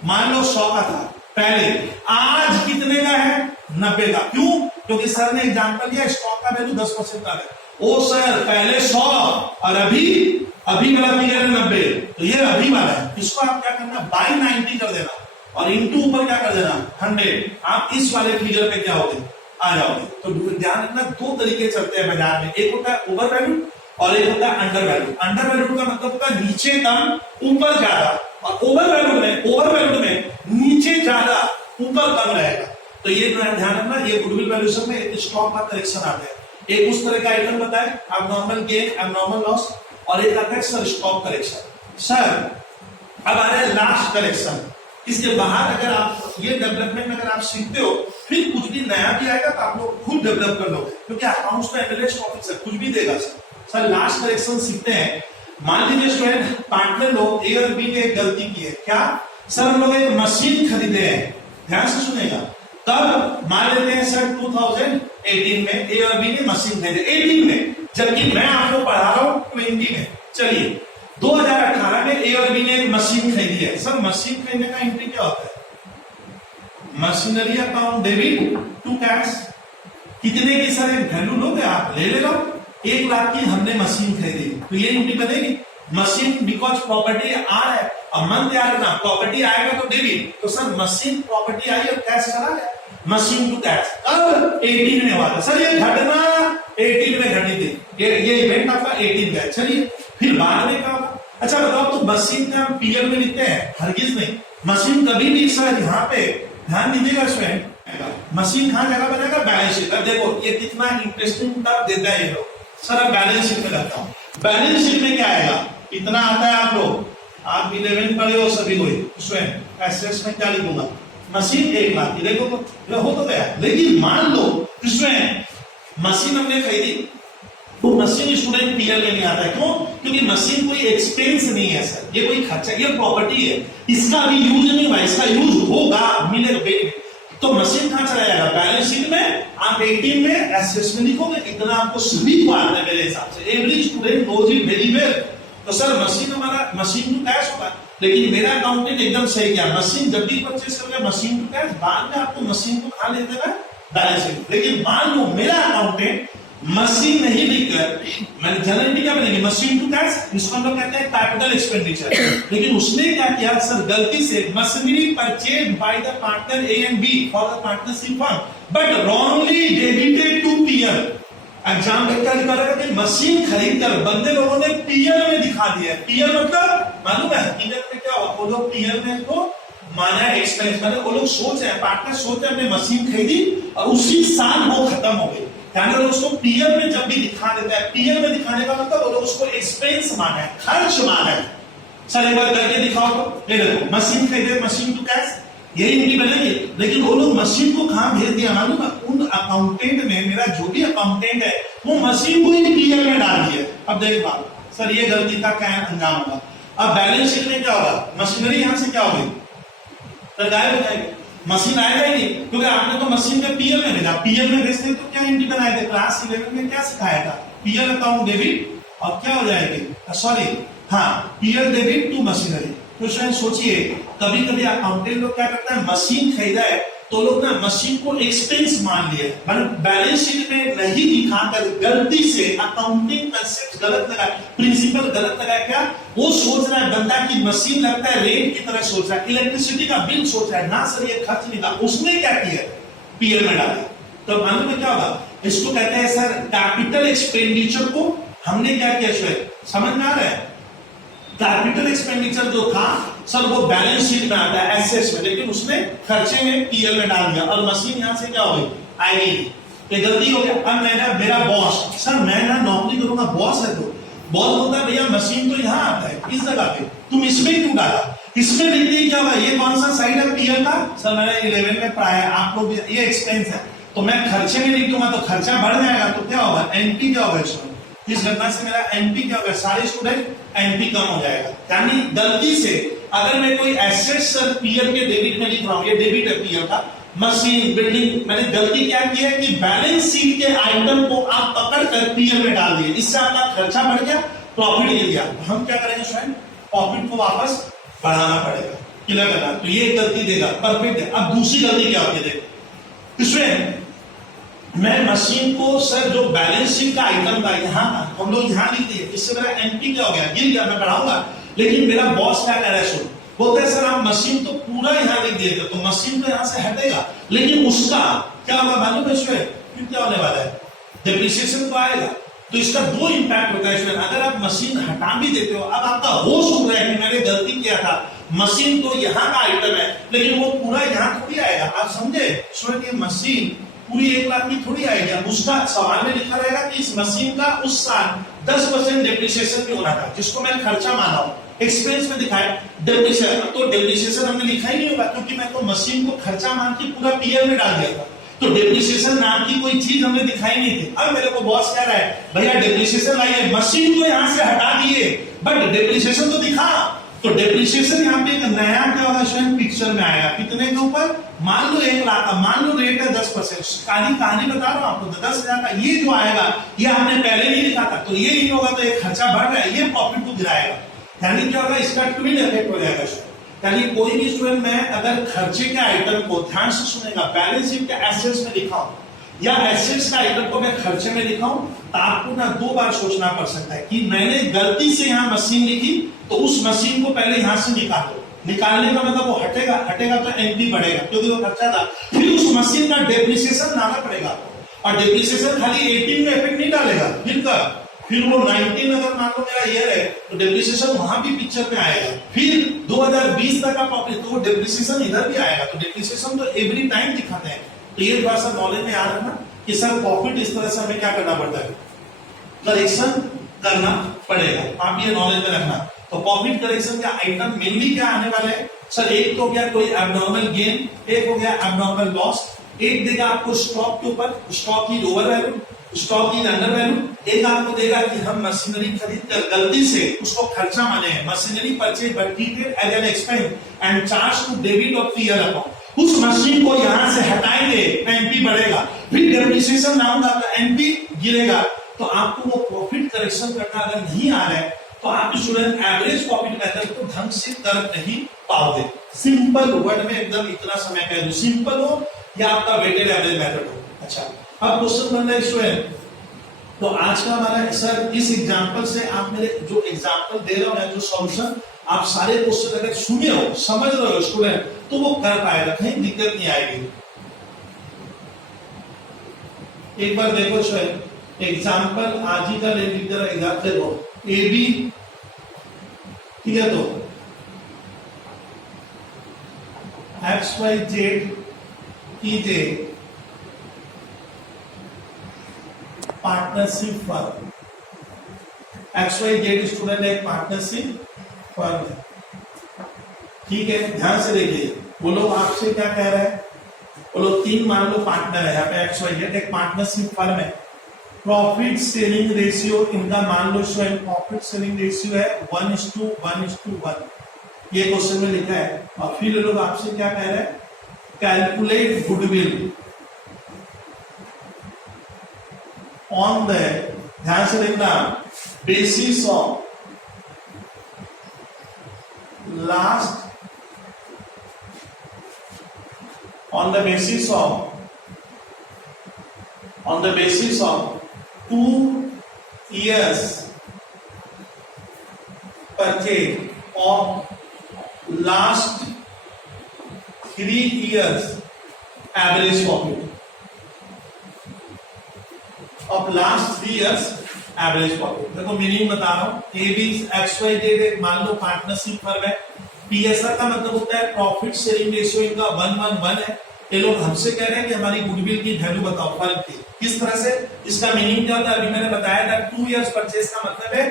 मान लो 100 का था पहले, आज कितने का है 90 का। क्यों? क्योंकि सर ने एग्जाम्पल दिया स्टॉक का वैल्यू 10% का है। ओ सर पहले 100 और अभी वाला फिगर है 90, तो ये अभी वाला है, इसको आप क्या करना बाई 90 कर देना और इंटू ऊपर क्या कर देना 100। आप इस वाले फिगर पे क्या होगे आ जाओगे। तो ध्यान रखना, दो तरीके चलते हैं बाजार में, एक होता है ओवर वैल्यू और एक होता है अंडर वैल्यू। अंडर वैल्यू का मतलब होता है नीचे कम ऊपर ज्यादा, और ओवर वैल्यू में नीचे ज्यादा ऊपर कम रहेगा। तो ये ध्यान रखना, ये गुडविल वैल्यूएशन में एक स्टॉक का करेक्शन आता है। एक उस तरह का आइटम बताए एबनॉर्मल गेन, एबनॉर्मल लॉस, और एक आता है सर स्टॉक करेक्शन। सर अब आ रहा है लास्ट करेक्शन। इसके बाहर अगर आप ये डेवलपमेंट अगर आप सीखते हो, फिर कुछ भी नया भी आएगा तो आप लोग खुद डेवलप कर लोगे, क्योंकि अकाउंट्स का एनालिस्ट टॉपिक है, कुछ भी देगा सर। लास्ट करेक्शन सीखते हैं। मान लीजिए स्टूडेंट पार्टनर लोग ए और बी ने एक गलती की है। क्या? सर हम लोग एक मशीन खरीदे हैं, ध्यान से सुनेगा। तब मान लेते हैं सर 2018 में ए और बी ने मशीन खरीदे 18 में, जबकि मैं आपको पढ़ा रहा हूं 20 में। चलिए 2018 में ए और बी ने एक मशीन खरीदी है। सर मशीन खरीदने का एंट्री क्या होता है? Machinery account debit to cash. कितने की सर एक वैल्यू लोगे आप, ले लो 1 लाख की हमने मशीन खरीदी, तो ये एंट्री बनेगी मशीन, बिकॉज प्रॉपर्टी आ रहा है और मंथ याद रखना प्रॉपर्टी आएगा तो डेबिट, तो सर मशीन प्रॉपर्टी आई और कैश चला गया, मशीन टू कैश। अब 18 में हुआ था सर, ये घटना 18 में घटी थी, ये इवेंट आपका 18 में। चलिए फिर बाद में क्या होगा? अच्छा बताओ, तो मशीन का हम पीएल में लिखते हैं? हरगिज नहीं। मशीन कभी भी सर यहाँ पे ध्यान दीजिएगा स्टूडेंट, मशीन कहां जगह बनेगा? Balance sheet. अब देखो ये कितना इंटरेस्टिंग टर्म देता है ये लोग। सर अब बैलेंस शीट में लगता हूं, बैलेंस शीट में क्या आएगा? कितना आता है? आप लोग आप 11 पढ़े हो सभी कोई स्टूडेंट, एसेट्स में क्या लिखूंगा? मशीन 1 लाख की। देखो तो हो तो गया, लेकिन मान लो स्टूडेंट मशीन हमने खरीदी, तो मशीन स्टूडेंट पीएल में नहीं आता है। क्यों? क्योंकि मशीन कोई एक्सपेंस नहीं है सर, ये कोई खर्चा, ये प्रॉपर्टी है, इसका अभी यूज नहीं हुआ, इसका यूज होगा, मिलेगा। तो मशीन कहां चला जाएगा? बैलेंस शीट में। आप 18 में एसेट्स में लिखोगे, इतना आपको सभी को आता है मेरे हिसाब से, every student knows it very well. तो सर मशीन हमारा मशीन टू कैश होगा, लेकिन मेरा अकाउंटेंट एकदम सही किया, मशीन जब भी परचेस करोगे मशीन टू कैश, बाद में आपको मशीन को कहां ले देना? Balance sheet. लेकिन मान लो मेरा अकाउंटेंट मशीन नहीं लिखकर, मैंने जनरली क्या बनेगी? मशीन टू कैश, इसको हम लोग कहते हैं कैपिटल एक्सपेंडिचर। लेकिन उसने क्या किया सर, गलती से machinery purchase by the partner A and B for the partnership firm, but wrongly debited to PL. Exam में क्या लिखा रहेगा कि मशीन खरीदकर बंदे लोगों ने पीएल में दिखा दिया। पीएल मतलब मालूम है पीएल में क्या हुआ? वो लोग पीएल में तो माना एक्सपेंस, मतलब वो लोग सोच रहे हैं, पार्टनर सोच रहे हैं हमने मशीन खरीदी और उसी साल वो खत्म हो गई, यानी उसको पीएल में जब भी दिखा देता है, पीएल में दिखाने का मतलब वो लोग उसको एक्सपेंस माना है, खर्च माना है। सर एक बार करके दिखाओ तो, ये देखो मशीन खरीदे, मशीन टू कैश, यही इनकी बनेगी। लेकिन वो लोग मशीन को कहां भेज दिया मालूम है? उन अकाउंटेंट ने, मेरा जो भी अकाउंटेंट है वो मशीन को ही पीएल में डाल दिया। अब देख बात सर, ये गलती का क्या अंजाम होगा? अब बैलेंस शीट में क्या होगा? मशीनरी यहां से क्या होगी? तो गायब हो जाएगी, मशीन आएगा ही नहीं, क्योंकि आपने तो मशीन में पीएल में भेजा, पीएल में भेजते तो क्या एंट्री बनाए थे, क्लास 11 में क्या सिखाया था, पीएल अकाउंट डेबिट और क्या हो जाएगी, सॉरी हाँ पीएल डेबिट टू मशीनरी। तो शायद सोचिए कभी कभी अकाउंटेंट लोग क्या करता है, मशीन खरीदा है तो लोग ना मशीन को एक्सपेंस मान लिए, मतलब बैलेंस शीट में नहीं दिखाकर गलती से अकाउंटिंग कंसेप्ट गलत लगा, प्रिंसिपल गलत लगा, क्या वो सोच रहा है बंदा की मशीन लगता है रेट की तरह सोच रहा है, इलेक्ट्रिसिटी का बिल सोच रहा है, ना सर ये खर्च नहीं था, उसने क्या किया पीएल में डाला। तो मालूम है क्या होगा, इसको कहते हैं सर कैपिटल एक्सपेंडिचर को हमने क्या किया, समझ में आ रहा है, कैपिटल एक्सपेंडिचर जो था सर वो बैलेंस शीट में आता है एसेट्स में, लेकिन उसने खर्चे में पीएल में डाल दिया और मशीन यहां से क्या हो गई, आएगी, ये गलती हो गया। अब मैंने मेरा बॉस, सर मैं ना नौकरी करूंगा, बॉस है तो बॉस बोलता है भैया मशीन तो यहाँ आता है इस जगह पे, तुम इसमें क्यों डाला, इसमें लिखते क्या हुआ, ये कौन सा साइड है पीएल का, सर मैंने 11 में पढ़ाया है, आप लोग ये एक्सपेंस है, तो मैं खर्चे में लिख दूंगा तो खर्चा बढ़ जाएगा, तो क्या होगा एनपी क्या होगा, इस घटना से मेरा एनपी क्या होगा, सारे स्टूडेंट एनपी कम हो जाएगा। यानी गलती से अगर मैं कोई एसेट सर पीएल के डेबिट में लिख रहा हूं, ये डेबिट है पीएल का, मशीन बिल्डिंग, मैंने गलती क्या की है कि बैलेंस शीट के आइटम को आप पकड़ कर पीएल में डाल दिए, इससे आपका खर्चा बढ़ गया, प्रॉफिट गिर गया, हम क्या करेंगे स्वयं प्रॉफिट को वापस बढ़ाना पड़ेगा, क्लियर करना, तो ये गलती देगा, परफेक्ट है। अब दूसरी गलती क्या होती है, देखो इसमें मैं मशीन को सर जो बैलेंस शीट का आइटम था यहाँ हम लोग यहाँ लिख दिए, इससे मेरा एनपी क्या हो गया, गिर गया, मैं बढ़ाऊंगा, लेकिन मेरा बॉस क्या कह रहा है, सुन बोलते हैं सर आप मशीन तो पूरा यहाँ लिख दिए थे, तो मशीन तो यहाँ से हटेगा, लेकिन उसका क्या होगा मालूम है इसमें, फिर क्या होने वाला है, डिप्रिसिएशन तो आएगा, तो इसका दो इंपैक्ट होता है इसमें, अगर आप मशीन हटा भी देते हो, अब आपका होश उठ रहा है कि मैंने गलती किया था, मशीन तो यहाँ का आइटम है, लेकिन वो पूरा यहाँ थोड़ी आएगा, आप समझे, ये मशीन पूरी 1 लाख की थोड़ी आएगी, उसका सवाल में लिखा रहेगा कि इस मशीन का उस साल 10% डिप्रिसिएशन भी होना था, जिसको मैं खर्चा माना हूं, एक्सपेंस में दिखाया डिप्रिसिएशन, तो डिप्रिसिएशन हमने लिखा ही नहीं होगा, क्योंकि मैं तो मशीन को खर्चा मान के पूरा पीएल में डाल दिया था, तो डिप्रिसिएशन नाम की कोई चीज हमने दिखाई नहीं थी। अब मेरे को बॉस कह रहा है भैया डिप्रिसिएशन लाइए, मशीन को यहां से हटा दिए बट डिप्रिसिएशन तो दिखा, तो डिप्रिसिएशन यहाँ पे एक नया क्या होगा स्वयं पिक्चर में आएगा, कितने के ऊपर, मान लो 1 लाख का, मान लो रेट है 10%, कहानी बता रहा हूं आपको, 10,000 का ये जो आएगा ये हमने पहले नहीं लिखा था, तो ये नहीं होगा तो ये खर्चा बढ़ रहा है, ये प्रॉफिट को गिराएगा, यानी क्या होगा इसका ट्विन इफेक्ट हो जाएगा। यानी कोई भी स्टूडेंट मैं अगर खर्चे के आइटम को ध्यान से सुनेगा, बैलेंस शीट के एसेट्स में लिखा या एसेट्स का आइटम को मैं खर्चे में लिखा हूं, तो आपको ना 2 बार सोचना पड़ सकता है कि मैंने गलती से यहाँ मशीन लिखी, तो उस मशीन को पहले यहां से निकालो, निकालने का मतलब वो हटेगा तो एनपी बढ़ेगा क्योंकि वो खर्चा था, फिर उस मशीन का डेप्रिसिएशन डालना पड़ेगा, और डेप्रिसिएशन खाली 18 में इफेक्ट नहीं डालेगा, फिर वो 19 अगर मान लो मेरा ईयर है तो डेप्रिसिएशन वहां भी पिक्चर में आएगा, फिर 2020 तक का प्रॉफिट तो वो डेप्रिसिएशन इधर भी आएगा, तो डेप्रिसिएशन तो एवरी टाइम दिखाते हैं, तो ये थोड़ा सा नॉलेज में याद रखना कि सर प्रॉफिट इस तरह से हमें क्या करना पड़ता है, करेक्शन करना पड़ेगा, आप ये नॉलेज में रखना। तो प्रॉफिट करेक्शन का आइटम मेनली क्या आने वाले हैं सर, एक तो हो गया कोई एबनॉर्मल गेन, एक हो गया एबनॉर्मल लॉस, एक देगा आपको स्टॉक के ऊपर, स्टॉक की ओवर वैल्यू, स्टॉक की अंडर वैल्यू, एक आपको देगा कि हम मशीनरी खरीद कर गलती से उसको खर्चा माने हैं, machinery purchase but treated as an expense and charge to debit of PL account, उस मशीन को यहां से हटाएंगे एनपी बढ़ेगा, फिर डेप्रिसिएशन लाऊंगा तो एनपी गिरेगा, तो आपको वो प्रॉफिट करेक्शन करना अगर नहीं आ रहा है तो आप स्टूडेंट एवरेज प्रॉफिट मेथड को ढंग से कर नहीं पाओगे। सिंपल वर्ड में एकदम इतना समय कह दो, सिंपल हो या आपका वेटेड एवरेज मेथड हो। अच्छा, अब क्वेश्चन बन रहा है स्टूडेंट, तो आज का हमारा सर इस एग्जांपल से आप मेरे जो एग्जांपल दे रहा हूं, जो सॉल्यूशन आप सारे क्वेश्चन अगर सुने हो, समझ रहे हो स्टूडेंट, तो वो कर पाएगा, कहीं दिक्कत नहीं आएगी। एक बार देखो स्टूडेंट एग्जांपल आज ही का ले लीजिए, एग्जांपल देखो ए बी, ठीक है, तो X Y Z is a partnership firm, X Y Z student एक पार्टनरशिप फर्म है, ठीक है, ध्यान से देखिए, वो लोग आपसे क्या कह रहे हैं, वो लोग 3 मान लो पार्टनर है, यहाँ पे एक्स वाई जेड एक पार्टनरशिप फर्म है, प्रॉफिट शेयरिंग रेशियो इनका मान लो स्वयं प्रॉफिट शेयरिंग रेशियो है 1:1:1, ये क्वेश्चन में लिखा है। और फिर लोग आपसे क्या कह रहे हैं, कैलकुलेट गुडविल ऑन द, ध्यान से देखना, basis of last, on the basis of 2 years purchase of last 3 years average profit of last 3 years average profit. देखो मीनिंग बता रहा हूं, A B X Y Z मान लो पार्टनरशिप फर्म है, पीएसआर का मतलब होता है प्रॉफिट शेयरिंग रेशियो इनका 1:1 है। ये लोग हमसे कह रहे हैं कि हमारी गुडविल की वैल्यू बताओ फर्म की, किस तरह से, इसका मीनिंग क्या होता है, अभी मैंने बताया था 2 इयर्स परचेज का मतलब है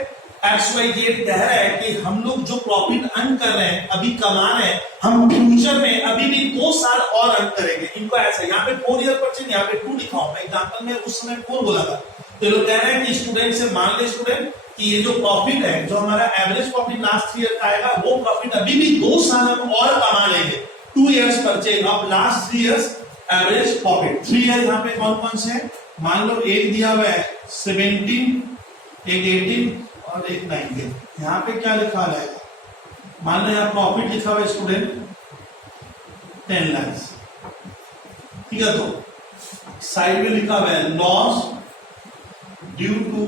एक्स वाई जेड कह रहा है कि हम लोग जो प्रॉफिट अर्न कर रहे हैं, अभी कमा रहे हैं, हम फ्यूचर में अभी भी 2 साल और अर्न करेंगे। इनको ऐसा, यहाँ पे 4 ईयर परचेज, यहाँ पे 2 लिखा हूं, मैं एग्जांपल में उस समय 4 बोला था। तो लोग कह रहे हैं कि स्टूडेंट से मान ले स्टूडेंट कि ये जो प्रॉफिट है, जो हमारा एवरेज प्रॉफिट लास्ट 3 ईयर का आएगा, वो प्रॉफिट अभी भी 2 साल हम और कमा लेंगे। 2 years purchase of last 3 years average profit. 3 year यहाँ पे कौन कौन से हैं, मान लो एक दिया हुआ है 17, एक 18 और एक 19। यहाँ पे क्या लिखा हुआ है, मान लो यहाँ प्रॉफिट लिखा हुआ है स्टूडेंट 10 लाख, ठीक है। तो साइड में लिखा हुआ है loss due to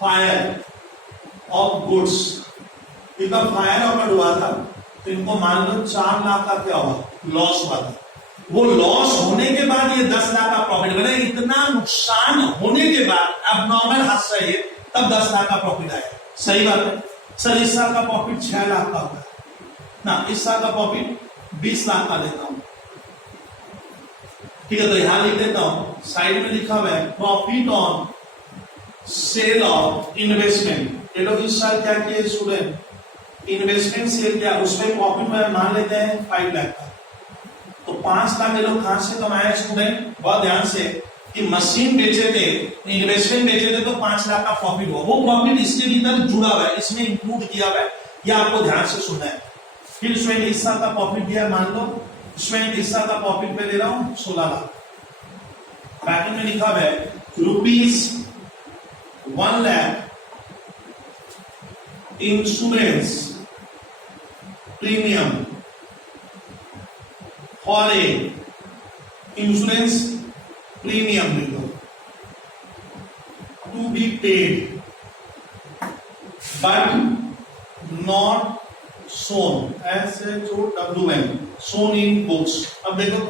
fire of goods, इनका फायर ऑफर हुआ था, तो इनको मान लो 4 लाख का क्या हुआ, लॉस हुआ था। वो लॉस होने के बाद ये 10 लाख का प्रॉफिट बने, इतना नुकसान होने के बाद अब नॉर्मल हादसा है तब 10 लाख का प्रॉफिट आया। सही बात है सर, इस साल का प्रॉफिट 6 लाख का होगा ना, इस साल का प्रॉफिट 20 लाख का लेता हूं, ठीक है। तो यहां लिख देता हूं, साइड में लिखा हुआ है profit on sale of investment. ये लोग इस साल क्या किए स्टूडेंट, इन्वेस्टमेंट सेल किया, उसमें प्रॉफिट में मान लेते हैं 5 लाख का। तो 5 लाख ये लोग कहां से कमाए स्टूडेंट, बहुत ध्यान से, कि मशीन बेचे थे, इन्वेस्टमेंट बेचे थे, तो 5 लाख का प्रॉफिट हुआ। वो प्रॉफिट इसके भीतर जुड़ा हुआ है, इसमें इंक्लूड किया हुआ है, यह आपको ध्यान से सुनना है। फिर उसमें इस साल का प्रॉफिट दिया, मान लो इसमें इस साल का प्रॉफिट में दे रहा हूं 16 लाख। पैटर्न में लिखा हुआ है ₹1 lakh insurance premium for a insurance premium लिखो to be paid but not shown, SHOWN, shown in books. अब देखो,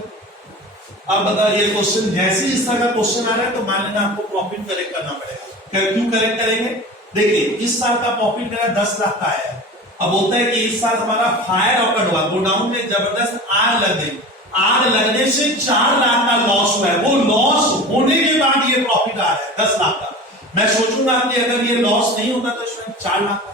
अब बताओ ये क्वेश्चन, जैसे इस तरह का क्वेश्चन आ रहा है तो मान लेना आपको प्रॉफिट करेक्ट करना पड़ेगा। क्यों करेक्ट करेंगे, देखिए इस साल का प्रॉफिट मेरा 10 लाख का आया है। अब होता है कि इस साल हमारा फायर ऑकर हुआ, गोडाउन में जबरदस्त आग लग गई, आग लगने से 4 लाख का लॉस हुआ है। वो लॉस होने के बाद ये प्रॉफिट आ रहा है 10 लाख का। मैं सोचूंगा कि अगर ये लॉस नहीं होता तो इसमें 4 लाख का,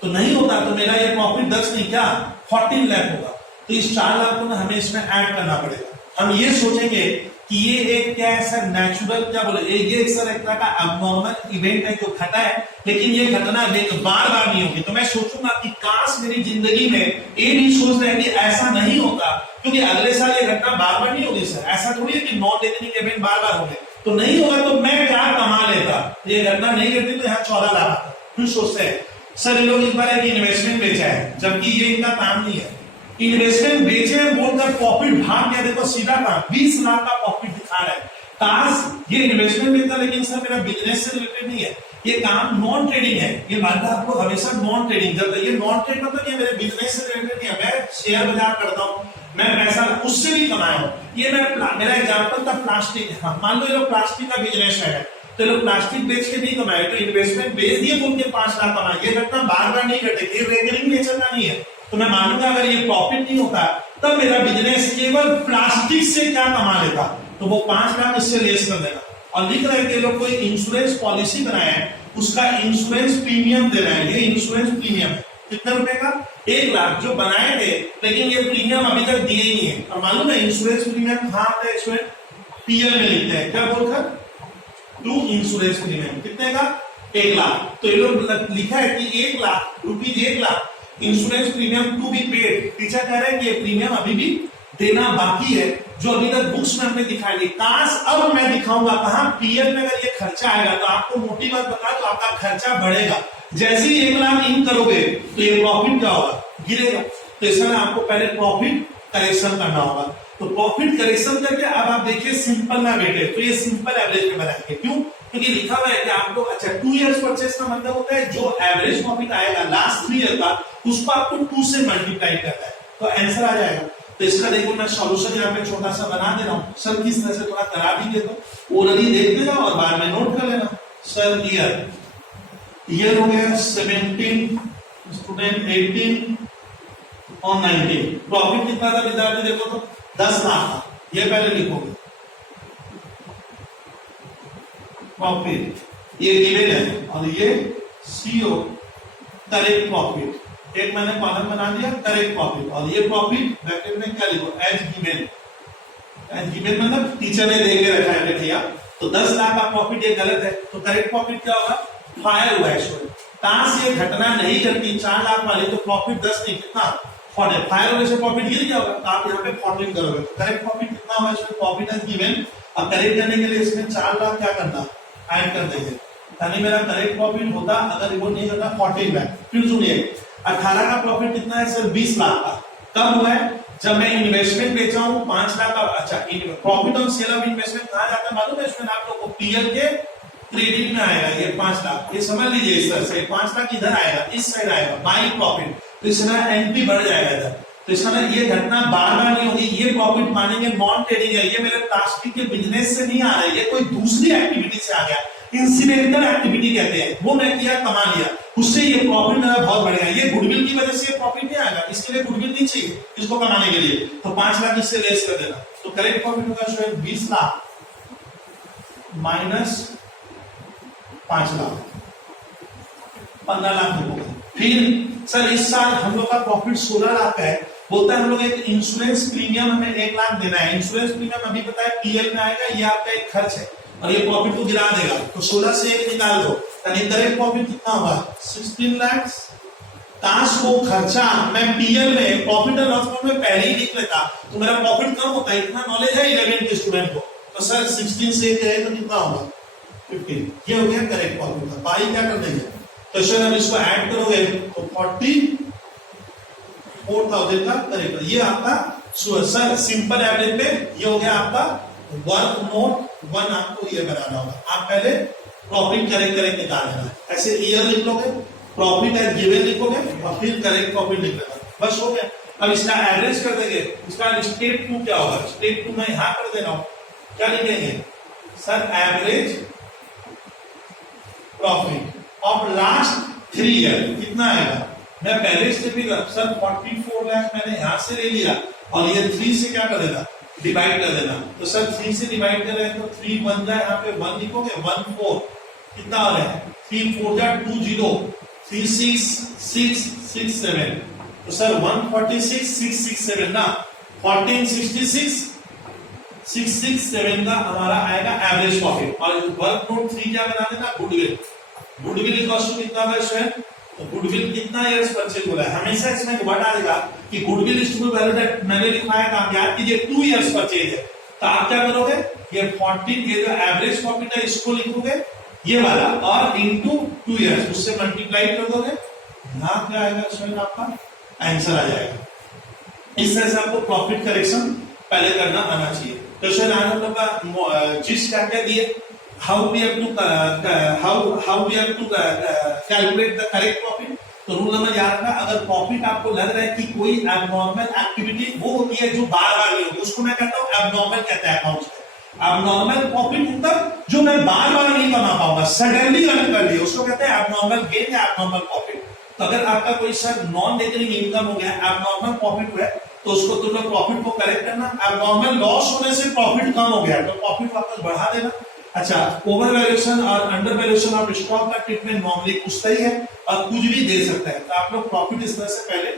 तो नहीं होता तो मेरा ये प्रॉफिट 10 नहीं क्या 14 लाख होगा। तो इस 4 लाख को ना हमें इसमें ऐड करना पड़ेगा। हम ये सोचेंगे कि ये एक क्या है सर, नेचुरल क्या बोले, ये सर एक तरह का अबनॉर्मल इवेंट है जो घटा है, लेकिन ये घटना बार बार नहीं होगी। तो मैं सोचूंगा कि काश मेरी जिंदगी में ये भी सोच रहे हैं कि ऐसा नहीं होता, क्योंकि अगले साल ये घटना बार बार नहीं होगी सर। ऐसा थोड़ी है कि नॉन रेकरिंग इवेंट बार बार होंगे, तो नहीं होगा तो मैं क्या कमा लेता, ये घटना नहीं घटती तो यहाँ 14 लाख आता। फिर सोचते हैं सर ये लोग इस बार एक इन्वेस्टमेंट बेचा है, जबकि ये इनका काम नहीं है। इन्वेस्टमेंट बेचे बोलकर प्रॉफिट भाग गया, देखो सीधा काम 20 लाख का प्रॉफिट दिखा रहा है। काश ये इन्वेस्टमेंट बेचा, लेकिन सर मेरा बिजनेस से रिलेटेड नहीं है, ये काम नॉन ट्रेडिंग है। ये मानता आपको हमेशा नॉन ट्रेडिंग, जब ये नॉन ट्रेड मतलब ये मेरे बिजनेस से रिलेटेड नहीं है, मैं शेयर बाजार करता हूँ, मैं पैसा उससे भी कमाया हूँ। ये मेरा एग्जाम्पल था प्लास्टिक। मान लो ये लोग प्लास्टिक का बिजनेस है, तो लोग प्लास्टिक बेच के नहीं कमाए, तो इन्वेस्टमेंट बेच दिए बोल के 5 लाख कमाए। ये घटना बार बार नहीं घटेगी, ये रेकरिंग नेचर का नहीं है। तो मैं मानूंगा अगर ये प्रॉफिट नहीं होता तब मेरा बिजनेस केवल प्लास्टिक से क्या कमा लेता, तो वो 5 लाख इससे लेस कर देगा। और लिख रहे हैं कि लोग कोई इंश्योरेंस पॉलिसी बनाया है, उसका इंश्योरेंस प्रीमियम दे रहे हैं। ये इंश्योरेंस प्रीमियम है कितने रुपए का, 1 लाख जो बनाए थे, लेकिन ये प्रीमियम अभी तक दिए ही नहीं है। और मालूम है इंश्योरेंस प्रीमियम कहां आता है, इसमें PL में लिखते हैं, क्या बोलकर टू इंश्योरेंस प्रीमियम कितने का, 1 लाख। तो ये लोग लिखा है कि 1 lakh rupees, 1 lakh insurance premium to be paid, teacher कह रहे हैं कि ये प्रीमियम अभी भी देना बाकी है जो अभी तक बुक्स में हमने दिखाई नहीं। काश अब मैं दिखाऊंगा कहां पीएल में अगर ये खर्चा आएगा तो आपको मोटी बात बता तो आपका खर्चा बढ़ेगा। जैसे ही 1 लाख इन करोगे तो ये प्रॉफिट क्या होगा, गिरेगा। तो इसमें आपको पहले प्रॉफिट करेक्शन करना होगा। तो प्रॉफिट करेक्शन करके अब आप देखिए सिंपल ना बेटे, तो ये सिंपल एवरेज में बनाएंगे। क्यों? क्योंकि लिखा हुआ है कि आपको अच्छा 2 इयर्स परचेस का मतलब होता है जो एवरेज प्रॉफिट आएगा लास्ट 3 ईयर का उसको आपको 2 से मल्टीप्लाई करना है तो आंसर आ जाएगा। तो इसका देखो मैं सॉल्यूशन यहाँ पे छोटा सा बना दे रहा हूँ। सर किस तरह से थोड़ा करा भी देता हूँ, ओरली देख लेना और बाद में नोट कर लेना। सर ईयर हो गया 17, स्टूडेंट 18 और 19। प्रॉफिट कितना था विद्यार्थी देखो तो 10 लाख था, ये पहले लिखोगे प्रॉफिट, ये गिवन है और ये सीओ करेक्ट प्रॉफिट। एक मैंने कॉलम बना दिया करेक्ट प्रॉफिट और ये प्रॉफिट ब्रैकेट में क्या लिखो एज गिवन। एज गिवन मतलब टीचर ने दे के रखा है भैया। तो 10 लाख का प्रॉफिट ये गलत है तो करेक्ट प्रॉफिट क्या होगा, फायर हुआ है स्टूडेंट। कहां से घटना नहीं करती 4 लाख वाली तो प्रॉफिट 10 नहीं कितना 40, फायर होने से प्रॉफिट गिर गया होगा तो आप यहाँ पे 14 करोगे। तो करेक्ट प्रॉफिट कितना होगा इसमें, प्रॉफिट एज गिवन। अब करेक्ट करने के लिए इसमें 4 लाख क्या करना ऐड कर देंगे यानी मेरा करेक्ट प्रॉफिट होता अगर वो नहीं होता 14 लाख। फिर सुनिए 18 का प्रॉफिट कितना है सर 20 लाख का। कब हुआ है, जब मैं इन्वेस्टमेंट बेचा हूं 5 लाख का। अच्छा profit on sale of investment कहां जाता है मालूम है, इसमें आप लोगों को पीएल के क्रेडिट में आएगा ये 5 लाख। ये समझ लीजिए इस तरह से 5 लाख इधर आएगा इस साइड आएगा बाई प्रॉफिट, तो इसमें एनपी बढ़ जाएगा इधर। तो इसमें ये घटना बार बार नहीं होगी। ये प्रॉफिट मानेंगे नॉन ट्रेडिंग है, ये मेरे प्लास्टिक के बिजनेस से नहीं आ रहा है, ये कोई दूसरी एक्टिविटी से आ गया, इंसिडेंटल एक्टिविटी कहते हैं। वो मैं किया कमा लिया उससे ये प्रॉफिट मेरा बहुत बढ़ेगा। ये गुडविल की वजह से ये प्रॉफिट नहीं आएगा, इसके लिए गुडविल नहीं चाहिए इसको कमाने के लिए। तो 5 लाख इससे लेस कर देना तो करेक्ट प्रॉफिट होगा शायद 20 लाख माइनस 5 लाख 15 लाख होगा। फिर सर इस साल हम लोग का प्रॉफिट 16 लाख का है, बोलता है हम लोग एक इंश्योरेंस प्रीमियम हमें 1 लाख देना है। इंश्योरेंस प्रीमियम अभी पता है पीएल में आएगा, ये आपका एक खर्च है और ये प्रॉफिट को गिरा देगा। तो 16 से 1 निकाल दो यानी करेक्ट प्रॉफिट कितना होगा 16 लाख। काश वो खर्चा मैं पीएल में प्रॉफिट एंड लॉस में पहले ही लिख लेता तो मेरा प्रॉफिट कम होता। इतना नॉलेज है 11 के स्टूडेंट को। तो सर 16 से 1 है तो कितना होगा 15। ये हो गया करेक्ट प्रॉफिट का। पाई क्या कर देंगे तो सर हम इसको ऐड करोगे तो 44,000 का करेक्ट। ये आपका सर सिंपल एवरेज पे ये हो गया आपका वर्क नोट 1 आपको ये बनाना होगा। आप पहले प्रॉफिट करेक्ट निकाल लेना, ऐसे ईयर लिख लोगे, प्रॉफिट एज गिवन लिखोगे और फिर करेक्ट प्रॉफिट लिख लेना, बस हो गया। अब इसका एवरेज कर देंगे। इसका स्टेप 2 क्या होगा, स्टेप 2 मैं यहां कर दे रहा हूं, क्या लिखेंगे sir average profit of last 3 year कितना आएगा। मैं पहले स्टेप ही सर 44 लाख मैंने यहां से ले लिया और ये 3 से क्या कर देना डिवाइड कर देना। तो सर 3 से डिवाइड कर रहे हैं तो 3 बन जाए, यहाँ पे 1 लिखोगे 1 4 कितना हो रहा है 3 4 जा 2 0 3 6 6 6 7 तो सर 146 6 6 7 ना 1466 6 6 7 का हमारा आएगा एवरेज प्रॉफिट। और वर्क नोट 3 क्या बना देना गुडविल। गुडविल कॉस्ट कितना है सर, तो गुडविल कितना इयर्स परचेज हो रहा है। हमेशा इसमें वर्ड आएगा कि goodwill is to be valued, मैंने लिखा है आप याद कीजिए 2 इयर्स परचेज है। तो आप क्या करोगे ये 14 ये जो एवरेज प्रॉफिट है इसको लिखोगे ये वाला और इनटू 2 इयर्स उससे मल्टीप्लाई कर दोगे, यहां क्या आएगा इसमें आपका आंसर आ जाएगा। इस तरह से आपको प्रॉफिट करेक्शन पहले करना आना चाहिए। तो सर आज हम लोग का जिस क्या क्या दिए how we have to calculate the correct profit। तो रूल नंबर याद रखना, अगर प्रॉफिट आपको लग रहा है कि कोई एबनॉर्मल एक्टिविटी वो होती है जो बार बार नहीं होती उसको मैं कहता हूँ एबनॉर्मल कहते हैं अकाउंट्स में। एबनॉर्मल प्रॉफिट मतलब जो मैं बार बार नहीं कमा पाऊंगा, सडनली अर्न कर लिया, उसको कहते हैं एबनॉर्मल गेन या एबनॉर्मल प्रॉफिट। तो अगर आपका कोई सर नॉन रिकरिंग इनकम हो गया एबनॉर्मल प्रॉफिट हुआ तो उसको तुम लोग प्रॉफिट को करेक्ट करना। एबनॉर्मल लॉस होने से प्रॉफिट कम हो गया तो प्रॉफिट वापस बढ़ा देना। अच्छा ओवर वैल्यूएशन और अंडर वैल्यूएशन ऑफ स्टॉक का ट्रीटमेंट नॉर्मली पूछता ही है और कुछ भी दे सकता है। तो आप लोग प्रॉफिट इस तरह से पहले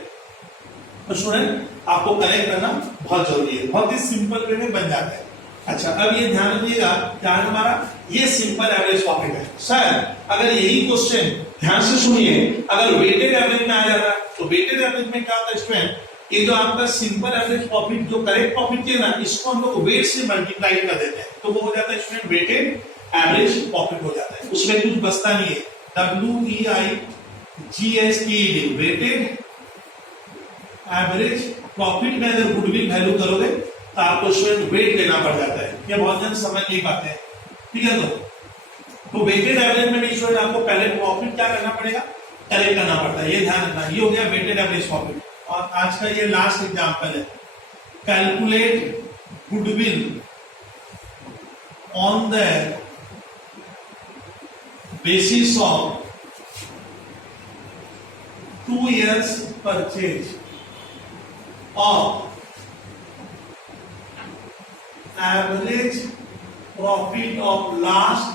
तो स्टूडेंट आपको करेक्ट करना बहुत जरूरी है, बहुत ही सिंपल वे में बन जाता है। अच्छा अब ये ध्यान रखिएगा क्या हमारा ये सिंपल एवरेज प्रॉफिट है। सर अगर यही क्वेश्चन ध्यान से सुनिए अगर वेटेड एवरेज में आ जाता तो वेटेड एवरेज में क्या होता है स्टूडेंट, ये जो आपका सिंपल एवरेज प्रॉफिट जो करेक्ट प्रॉफिट है ना, इसको हम लोग वेट से मल्टीप्लाई कर देते हैं, तो वो हो जाता है स्टूडेंट वेटेड एवरेज प्रॉफिट हो जाता है, उसमें कुछ बचता नहीं है। WEIGSTED वेटेड एवरेज प्रॉफिट में अगर गुडविल वैल्यू करोगे तो आपको स्टूडेंट वेट लेना पड़ जाता है, ये बहुत जन समझ नहीं पाते हैं, ठीक है। तो वेटेड एवरेज में भी स्टूडेंट आपको पहले प्रॉफिट क्या करना पड़ेगा, कलेक्ट करना पड़ता है, ये ध्यान रखना। ये हो गया वेटेड एवरेज प्रॉफिट। और आज का ये लास्ट एग्जांपल है, calculate goodwill on the basis of 2 years purchase of average profit of last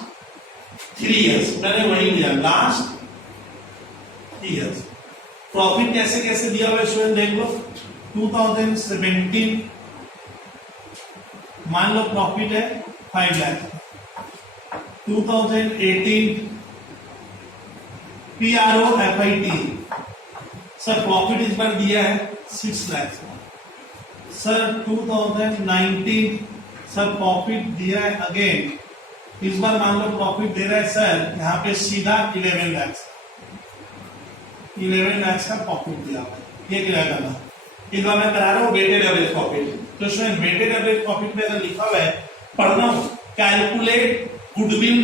3 years। मैंने वही लिया लास्ट 3 years। प्रॉफिट कैसे कैसे दिया हुआ स्टूडेंट देख लो। 2017 मान लो प्रॉफिट है 5 लाख। 2018 PROFIT सर प्रॉफिट इस बार दिया है 6 लाख। सर 2019 सर प्रॉफिट दिया है अगेन, इस बार मान लो प्रॉफिट दे रहा है सर यहाँ पे सीधा 11 लाख। 11 लाख का प्रॉफिट दिया हुआ है, ये क्या करना। इस बार मैं करा रहा हूँ वेटेड एवरेज प्रॉफिट। तो स्टूडेंट वेटेड एवरेज प्रॉफिट में अगर लिखा हुआ है, पढ़ना हूँ calculate goodwill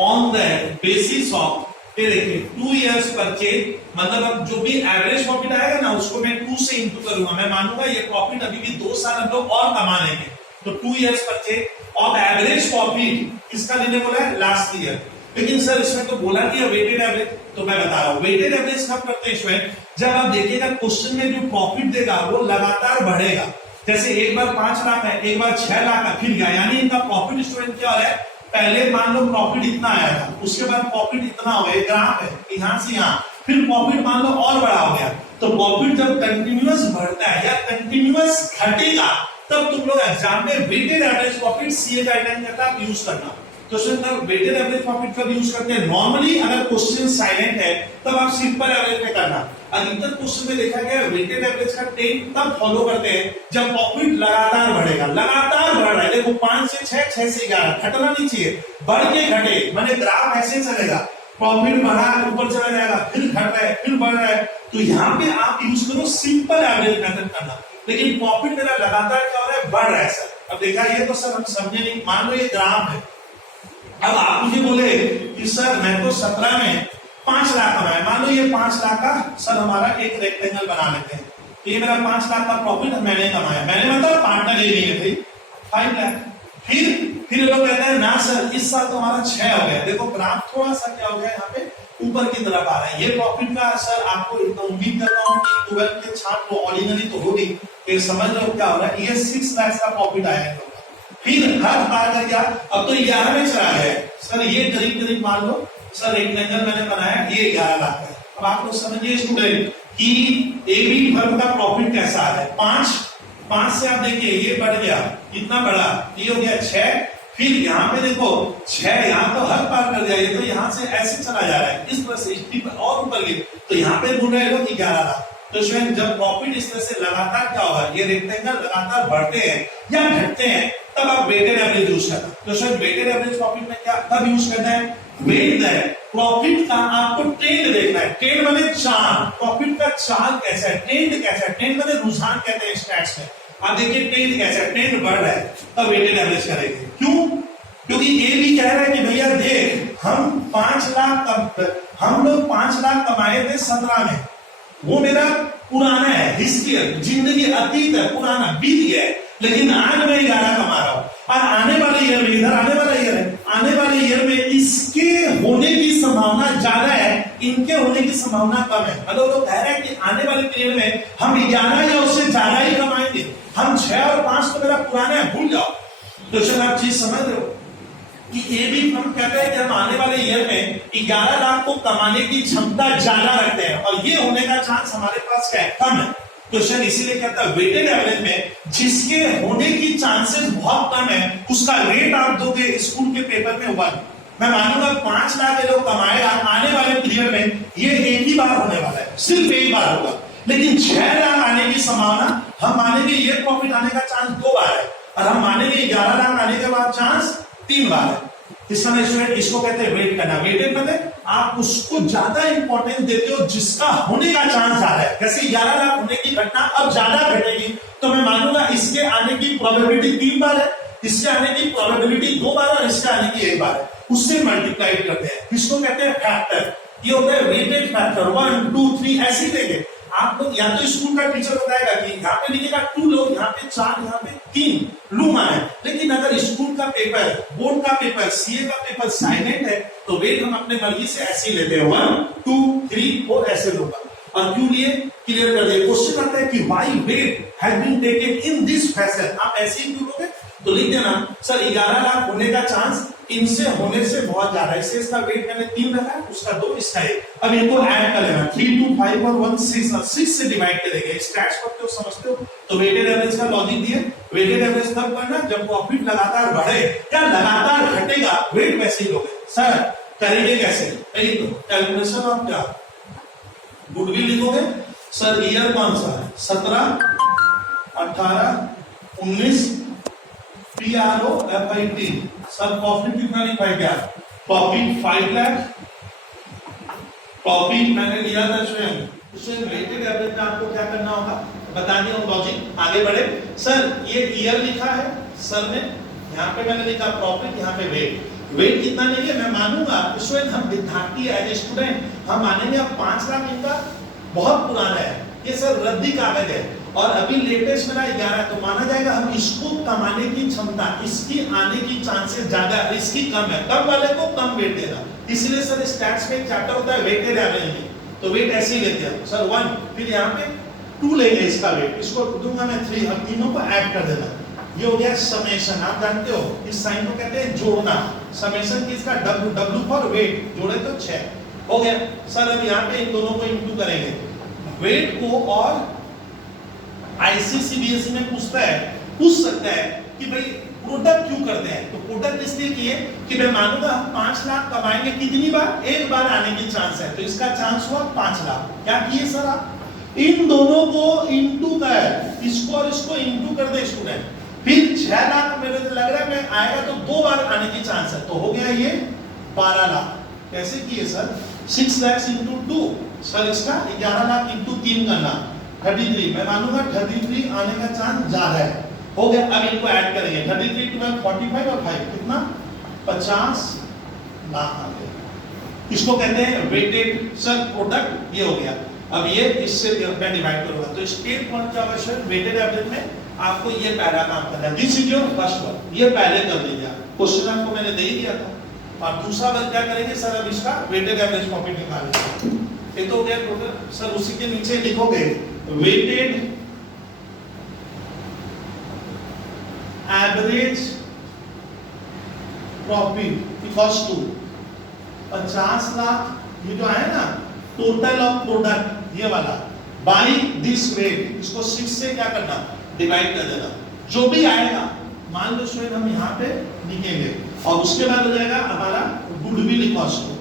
on the basis of, ये देखिए 2 years परचेज, मतलब अब जो भी एवरेज प्रॉफिट आएगा ना उसको मैं 2 से इंटू करूंगा। मैं मानूंगा ये प्रॉफिट अभी भी 2 साल हम लोग और कमा लेंगे, तो 2 years परचेज और एवरेज प्रॉफिट किसका लेने बोला है, लास्ट ईयर। लेकिन सर इसमें तो बोला कि वेटेड एवरेज, तो मैं बता रहा हूं वेटेड एवरेज कब करते हैं स्टूडेंट, जब आप देखिएगा क्वेश्चन में जो प्रॉफिट देगा वो लगातार बढ़ेगा। जैसे एक बार 5 लाख है, एक बार 6 लाख है, फिर गया, यानी इनका प्रॉफिट स्टूडेंट क्या हो रहा है, पहले मान लो प्रॉफिट इतना आया था, उसके बाद प्रॉफिट इतना हो गया, ग्राफ है यहां से यहां, फिर प्रॉफिट मान लो और बड़ा हो गया। तो प्रॉफिट जब कंटिन्यूअस बढ़ता है या कंटिन्यूअस घटेगा तब तुम लोग एग्जाम में weighted average profit CA guideline का आप यूज करना। तो सर वेटेड एवरेज प्रॉफिट कब यूज करते हैं, नॉर्मली अगर क्वेश्चन साइलेंट है तब आप सिंपल एवरेज में करना। अधिकतर क्वेश्चन में देखा गया वेटेड एवरेज का ट्रेंड तब फॉलो करते हैं जब प्रॉफिट लगातार बढ़ेगा, लगातार बढ़ रहा है। देखो 5 से 6, 6 से 11, घटना नहीं चाहिए, बढ़ के घटे, माने ग्राफ ऐसे चलेगा, प्रॉफिट बढ़ा ऊपर चला जाएगा, फिर घट रहा है, फिर बढ़ रहा है। तो यहाँ पे आप यूज करो सिंपल एवरेज मेथड करना। लेकिन प्रॉफिट मेरा लगातार क्या हो रहा है, बढ़ रहा है सर। अब देखा ये तो सर हम समझे नहीं, मान लो ये ग्राफ है, अब आप मुझे बोले कि सर मैं तो 17 में 5 लाख कमाया, मान लो ये 5 लाख का सर हमारा एक रेक्टेंगल बना लेते हैं, ये मेरा 5 लाख का प्रॉफिट मैंने कमाया, मैंने मतलब पार्टनर ले लिए थे 5 लाख। फिर लोग कहते हैं ना सर इस साल तो हमारा 6 हो गया। देखो ग्राफ थोड़ा सा क्या हो गया यहाँ पे ऊपर की तरफ आ रहा है। ये प्रॉफिट का सर आपको उम्मीद करता हूँ कि 12 के छात्र ऑर्डिनरी तो होगी, फिर समझ लो क्या हो रहा है। ये 6 लाख का प्रॉफिट आया है, फिर हर बार का क्या, अब तो 11 में चला गया सर, ये करीब करीब मान लो सर एक रेक्टेंगल मैंने बनाया, ये 11 लाख है। अब आप लोग समझिए स्टूडेंट कि एबी फर्म का प्रॉफिट कैसा है, 5 से आप देखिए ये बढ़ गया, इतना बड़ा, ये हो गया 6, फिर यहाँ पे देखो 6, यहाँ तो हर पार कर दिया, ये तो यहाँ से ऐसे चला जा रहा है, इस तरह से और ऊपर गए, तो यहाँ पे बोल रहे हो कि 11 लाख। तो स्टूडेंट जब प्रॉफिट इस तरह से लगातार क्या होगा, ये रेक्टेंगल लगातार बढ़ते हैं या घटते हैं, तब आप वेटेड एवरेज यूज करना। तो स्टूडेंट वेटेड एवरेज प्रॉफिट में क्या कब यूज करना है, वेट द प्रॉफिट का आपको ट्रेंड देखना है। ट्रेंड माने चाल, प्रॉफिट का चाल कैसा है, ट्रेंड कैसा है, ट्रेंड माने रुझान कहते हैं स्टैट्स में। आप देखिए ट्रेंड कैसा है, ट्रेंड बढ़ रहा है, तब वेटेड एवरेज करेंगे। क्यों, क्योंकि ये भी कह रहा है कि भैया देख हम 5 लाख हम लोग 5 लाख कमाए थे 17 में, वो मेरा पुराना है, हिस्ट्री है, जिंदगी अतीत है, पुराना बीत गया है, लेकिन आज मैं 11 कमा रहा हूं। और आने वाले ईयर में, इधर आने वाला ईयर है, आने वाले ईयर में इसके होने की संभावना ज्यादा है, इनके होने की संभावना कम है। मतलब वो कह रहा है कि आने वाले पीरियड में हम 11 या उससे ज्यादा ही कमाएंगे, हम 6 और 5 तो मेरा पुराना है, भूल जाओ। तो चलो आप चीज समझ रहे हो कि ये भी हम कहते हैं कि हम आने वाले ईयर में 11 लाख को कमाने की क्षमता ज्यादा रखते हैं, और ये होने का चांस हमारे पास क्या है, कम है। क्वेश्चन इसीलिए कहता है वेटेड एवरेज में जिसके होने की चांसेस बहुत कम है, उसका रेट आप दोगे स्कूल के पेपर में 1। मैं मानूंगा 5 लाख ये लोग कमाएगा, आने वाले पीरियड में ये एक ही बार होने वाला है, सिर्फ एक बार होगा। लेकिन 6 लाख आने की संभावना, हम मानेंगे ये प्रॉफिट आने का चांस 2 बार है और हम मानेंगे 11 लाख आने के बाद चांस 3 बार है। इस समय स्टूडेंट इसको कहते हैं वेट करना। वेटेड मतलब आप उसको ज्यादा इंपॉर्टेंस देते हो जिसका होने का चांस आ रहा है। जैसे 11 लाख होने की घटना अब ज्यादा घटेगी तो मैं मानूंगा इसके आने की प्रोबेबिलिटी 3 बार है, इससे आने की प्रोबेबिलिटी 2 बार और इससे आने की 1 बार है, उससे मल्टीप्लाई करते हैं। इसको कहते हैं फैक्टर। ये होता है वेटेड फैक्टर। 1 2 3 ऐसे देंगे आप लोग। या तो स्कूल का टीचर बताएगा कि यहाँ पे लिखेगा 2 लोग, यहाँ पे 4, यहाँ पे 3 लूमा है। लेकिन अगर स्कूल का पेपर, बोर्ड का पेपर, सीए का पेपर साइलेंट है तो वेट हम अपने मर्जी से ऐसे ही लेते हैं 1 2 3 4 ऐसे लूंगा। और क्यों लिए क्लियर कर दिया। क्वेश्चन आता है कि why weight has been taken in this fashion, आप ऐसे ही क्यों लोगे? तो लिख देना सर 11 लाख होने का चांस इनसे होने से बहुत ज्यादा है, इससे इसका वेट मैंने 3 रखा है, उसका 2, इसका 1। अब इनको ऐड कर लेना 3 2 5 और 1 6 और 6 से डिवाइड करेंगे। स्टैट्स पढ़ते हो, समझते हो तो वेटेड एवरेज का लॉजिक दिए। वेटेड एवरेज तब करना जब प्रॉफिट लगातार बढ़े या लगातार घटेगा, वेट वैसे ही लोगे। सर करेंगे कैसे? यही तो कैलकुलेशन ऑफ क्या, गुडविल लिखोगे। सर ईयर कौन सा है? 17 18 19 PROFIT। सर प्रॉफिट कितना लिखा है? क्या प्रॉफिट 5 लाख। प्रॉफिट मैंने लिया था स्वयं। वेटेड एवरेज में आपको क्या करना होगा बता दिया लॉजिक, आगे बढ़े। सर ये ईयर लिखा है सर ने, यहाँ पे मैंने लिखा प्रॉफिट, यहाँ पे वेट। वेट कितना लेंगे मैं मानूंगा स्टूडेंट, हम विद्यार्थी एज ए स्टूडेंट हम मानेंगे अब 5 लाख इनका बहुत पुराना है, ये सर रद्दी कागज है और अभी लेटेस्ट मेरा 11 तो माना जाएगा हम इसको कमाने की क्षमता, इसकी आने की चांसेस ज्यादा, इसकी कम है, कम वाले को कम वेट देना। इसलिए सर स्टैट्स में एक चैप्टर होता है वेटेड एवरेज में, तो वेट ऐसे ही लेते हैं सर 1, फिर यहाँ पे 2 लेंगे इसका वेट, इसको दूंगा मैं 3, हम तीनों को ऐड कर देना। ये हो गया समेशन। आप जानते हो इस साइन को कहते हैं जोड़ना। समेशन किसका? W, W फॉर वेट, जोड़े तो 6 हो गया। सर अब यहाँ पे इन दोनों को इंटू करेंगे वेट को, और आईसीसीबीएसई में पूछ सकता है कि भाई प्रोडक्ट क्यों करते हैं, तो प्रोडक्ट इसलिए किए कि मैं मानूंगा हम 5 लाख कमाएंगे कितनी बार? 1 बार आने की चांस है, तो इसका चांस हुआ 5 लाख। क्या किए सर आप इन दोनों को इंटू कर, इसको और इसको इंटू कर दे स्टूडेंट, फिर 6 लाख मेरे को लग रहा है मैं आएगा तो 2 बार आने की चांस है, तो हो गया ये 12 लाख। कैसे किए सर? 6 लाख इंटू 2, सर इसका 11 लाख इंटू 3 करना 33, मैं मानूंगा 33 आने का चांस ज्यादा है, हो गया। अब इनको ऐड करेंगे 33 12 45 और 5 कितना? 50 लाख आ गया। इसको कहते हैं वेटेड सर प्रोडक्ट, ये हो गया। अब ये इससे मैं डिवाइड करूंगा तो स्टेट पॉइंट क्या होगा सर? वेटेड एवरेज में आपको ये पहला काम करना है, this is your first one, ये पहले कर लीजिए। क्वेश्चन आपको मैंने दे ही दिया था। और दूसरा वर्ग क्या करेंगे सर? अब इसका वेटेड एवरेज प्रॉफिट निकालेंगे। ये तो हो गया टोटल। सर उसी के नीचे लिखोगे weighted average profit equals to 50 lakh, ये जो है ना टोटल ऑफ प्रोडक्ट ये वाला, बाई दिस वेट, इसको 6 से क्या करना? डिवाइड कर देना। जो भी आएगा मान लो स्टूडेंट हम यहाँ पे लिखेंगे और उसके बाद हो जाएगा हमारा गुडविल इक्वल्स टू,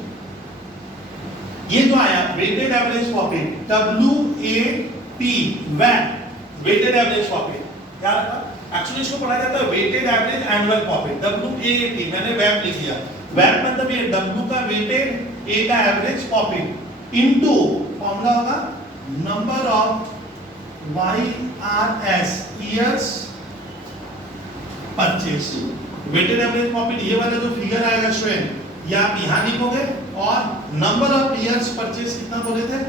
ये जो आया weighted average profit WAP, weighted average profit क्या रखा? एक्चुअली इसको पढ़ा जाता है weighted average annual profit, WAP, मैंने वैप लिख दिया। वैप मतलब ये W का वेटेड, A का एवरेज प्रॉफिट इनटू फॉर्मूला होगा number of YRS years purchase. Weighted average profit ये वाला जो फिगर आएगा स्टूडेंट, या आप यहाँ लिखोगे और नंबर ऑफ ईयर्स परचेज कितना बोले थे?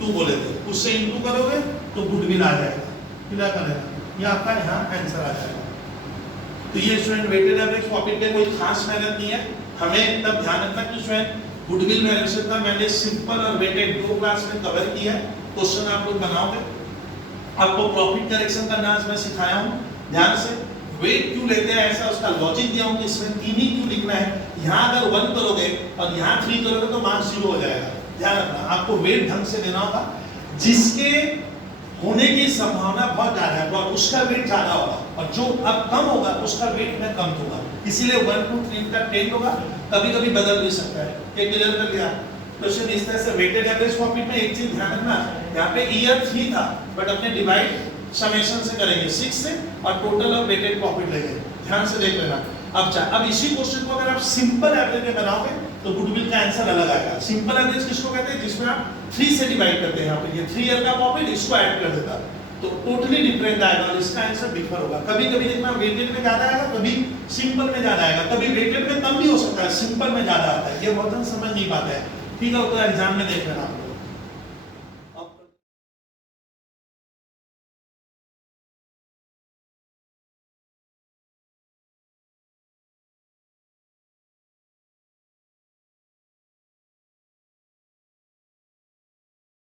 2 बोले थे, उससे इंटू करोगे तो गुडविल आ जाएगा, क्या करेगा? ये आपका यहाँ आंसर आ जाएगा। तो ये स्टूडेंट वेटेड एवरेज प्रॉफिट में कोई खास मेहनत नहीं है, हमें तब ध्यान रखना कि स्टूडेंट गुडविल वैल्यूएशन का मैंने सिंपल और वेटेड 2 क्लास में कवर किया है। क्वेश्चन आप लोग बनाओगे, आपको प्रॉफिट करेक्शन करना आज मैं सिखाया हूँ, ध्यान से। वेट क्यों लेते हैं ऐसा उसका लॉजिक दिया हूँ कि इसमें 3 ही क्यों लिखना है। यहाँ अगर 1 करोगे और यहाँ 3 करोगे तो मार्क्स 0 हो जाएगा, ध्यान रखना। आपको वेट ढंग से देना होगा, जिसके होने की संभावना बहुत ज्यादा है और उसका वेट ज्यादा होगा, और जो अब कम होगा उसका वेट मैं कम दूंगा। इसीलिए 1 2 3 का 10 होगा, कभी कभी बदल भी सकता है। ये क्लियर कर लिया? क्वेश्चन इस तरह से वेटेड एवरेज प्रॉफिट में एक चीज ध्यान रखना, यहाँ पे ईयर 3 था बट अपने डिवाइड समेशन से करेंगे 6 से और टोटल ऑफ वेटेड प्रॉफिट लेंगे। ध्यान से देख लेना। अब इसी क्वेश्चन को अगर आप सिंपल एवरेज में बनाओगे तो गुडविल का आंसर अलग आएगा। सिंपल एवरेज किसको कहते हैं? जिसमें आप 3 से डिवाइड करते हैं। यहाँ पे ये 3 ईयर का प्रॉफिट इसको ऐड कर देता तो टोटली डिफरेंट आएगा और इसका आंसर डिफर होगा। कभी कभी देखना वेटेड में ज्यादा आएगा, कभी सिंपल में ज्यादा आएगा, कभी वेटेड में कम भी हो सकता है, सिंपल में ज्यादा आता है। ये बहुत जन समझ नहीं पाता है। ठीक है, तो एग्जाम में देख लेना।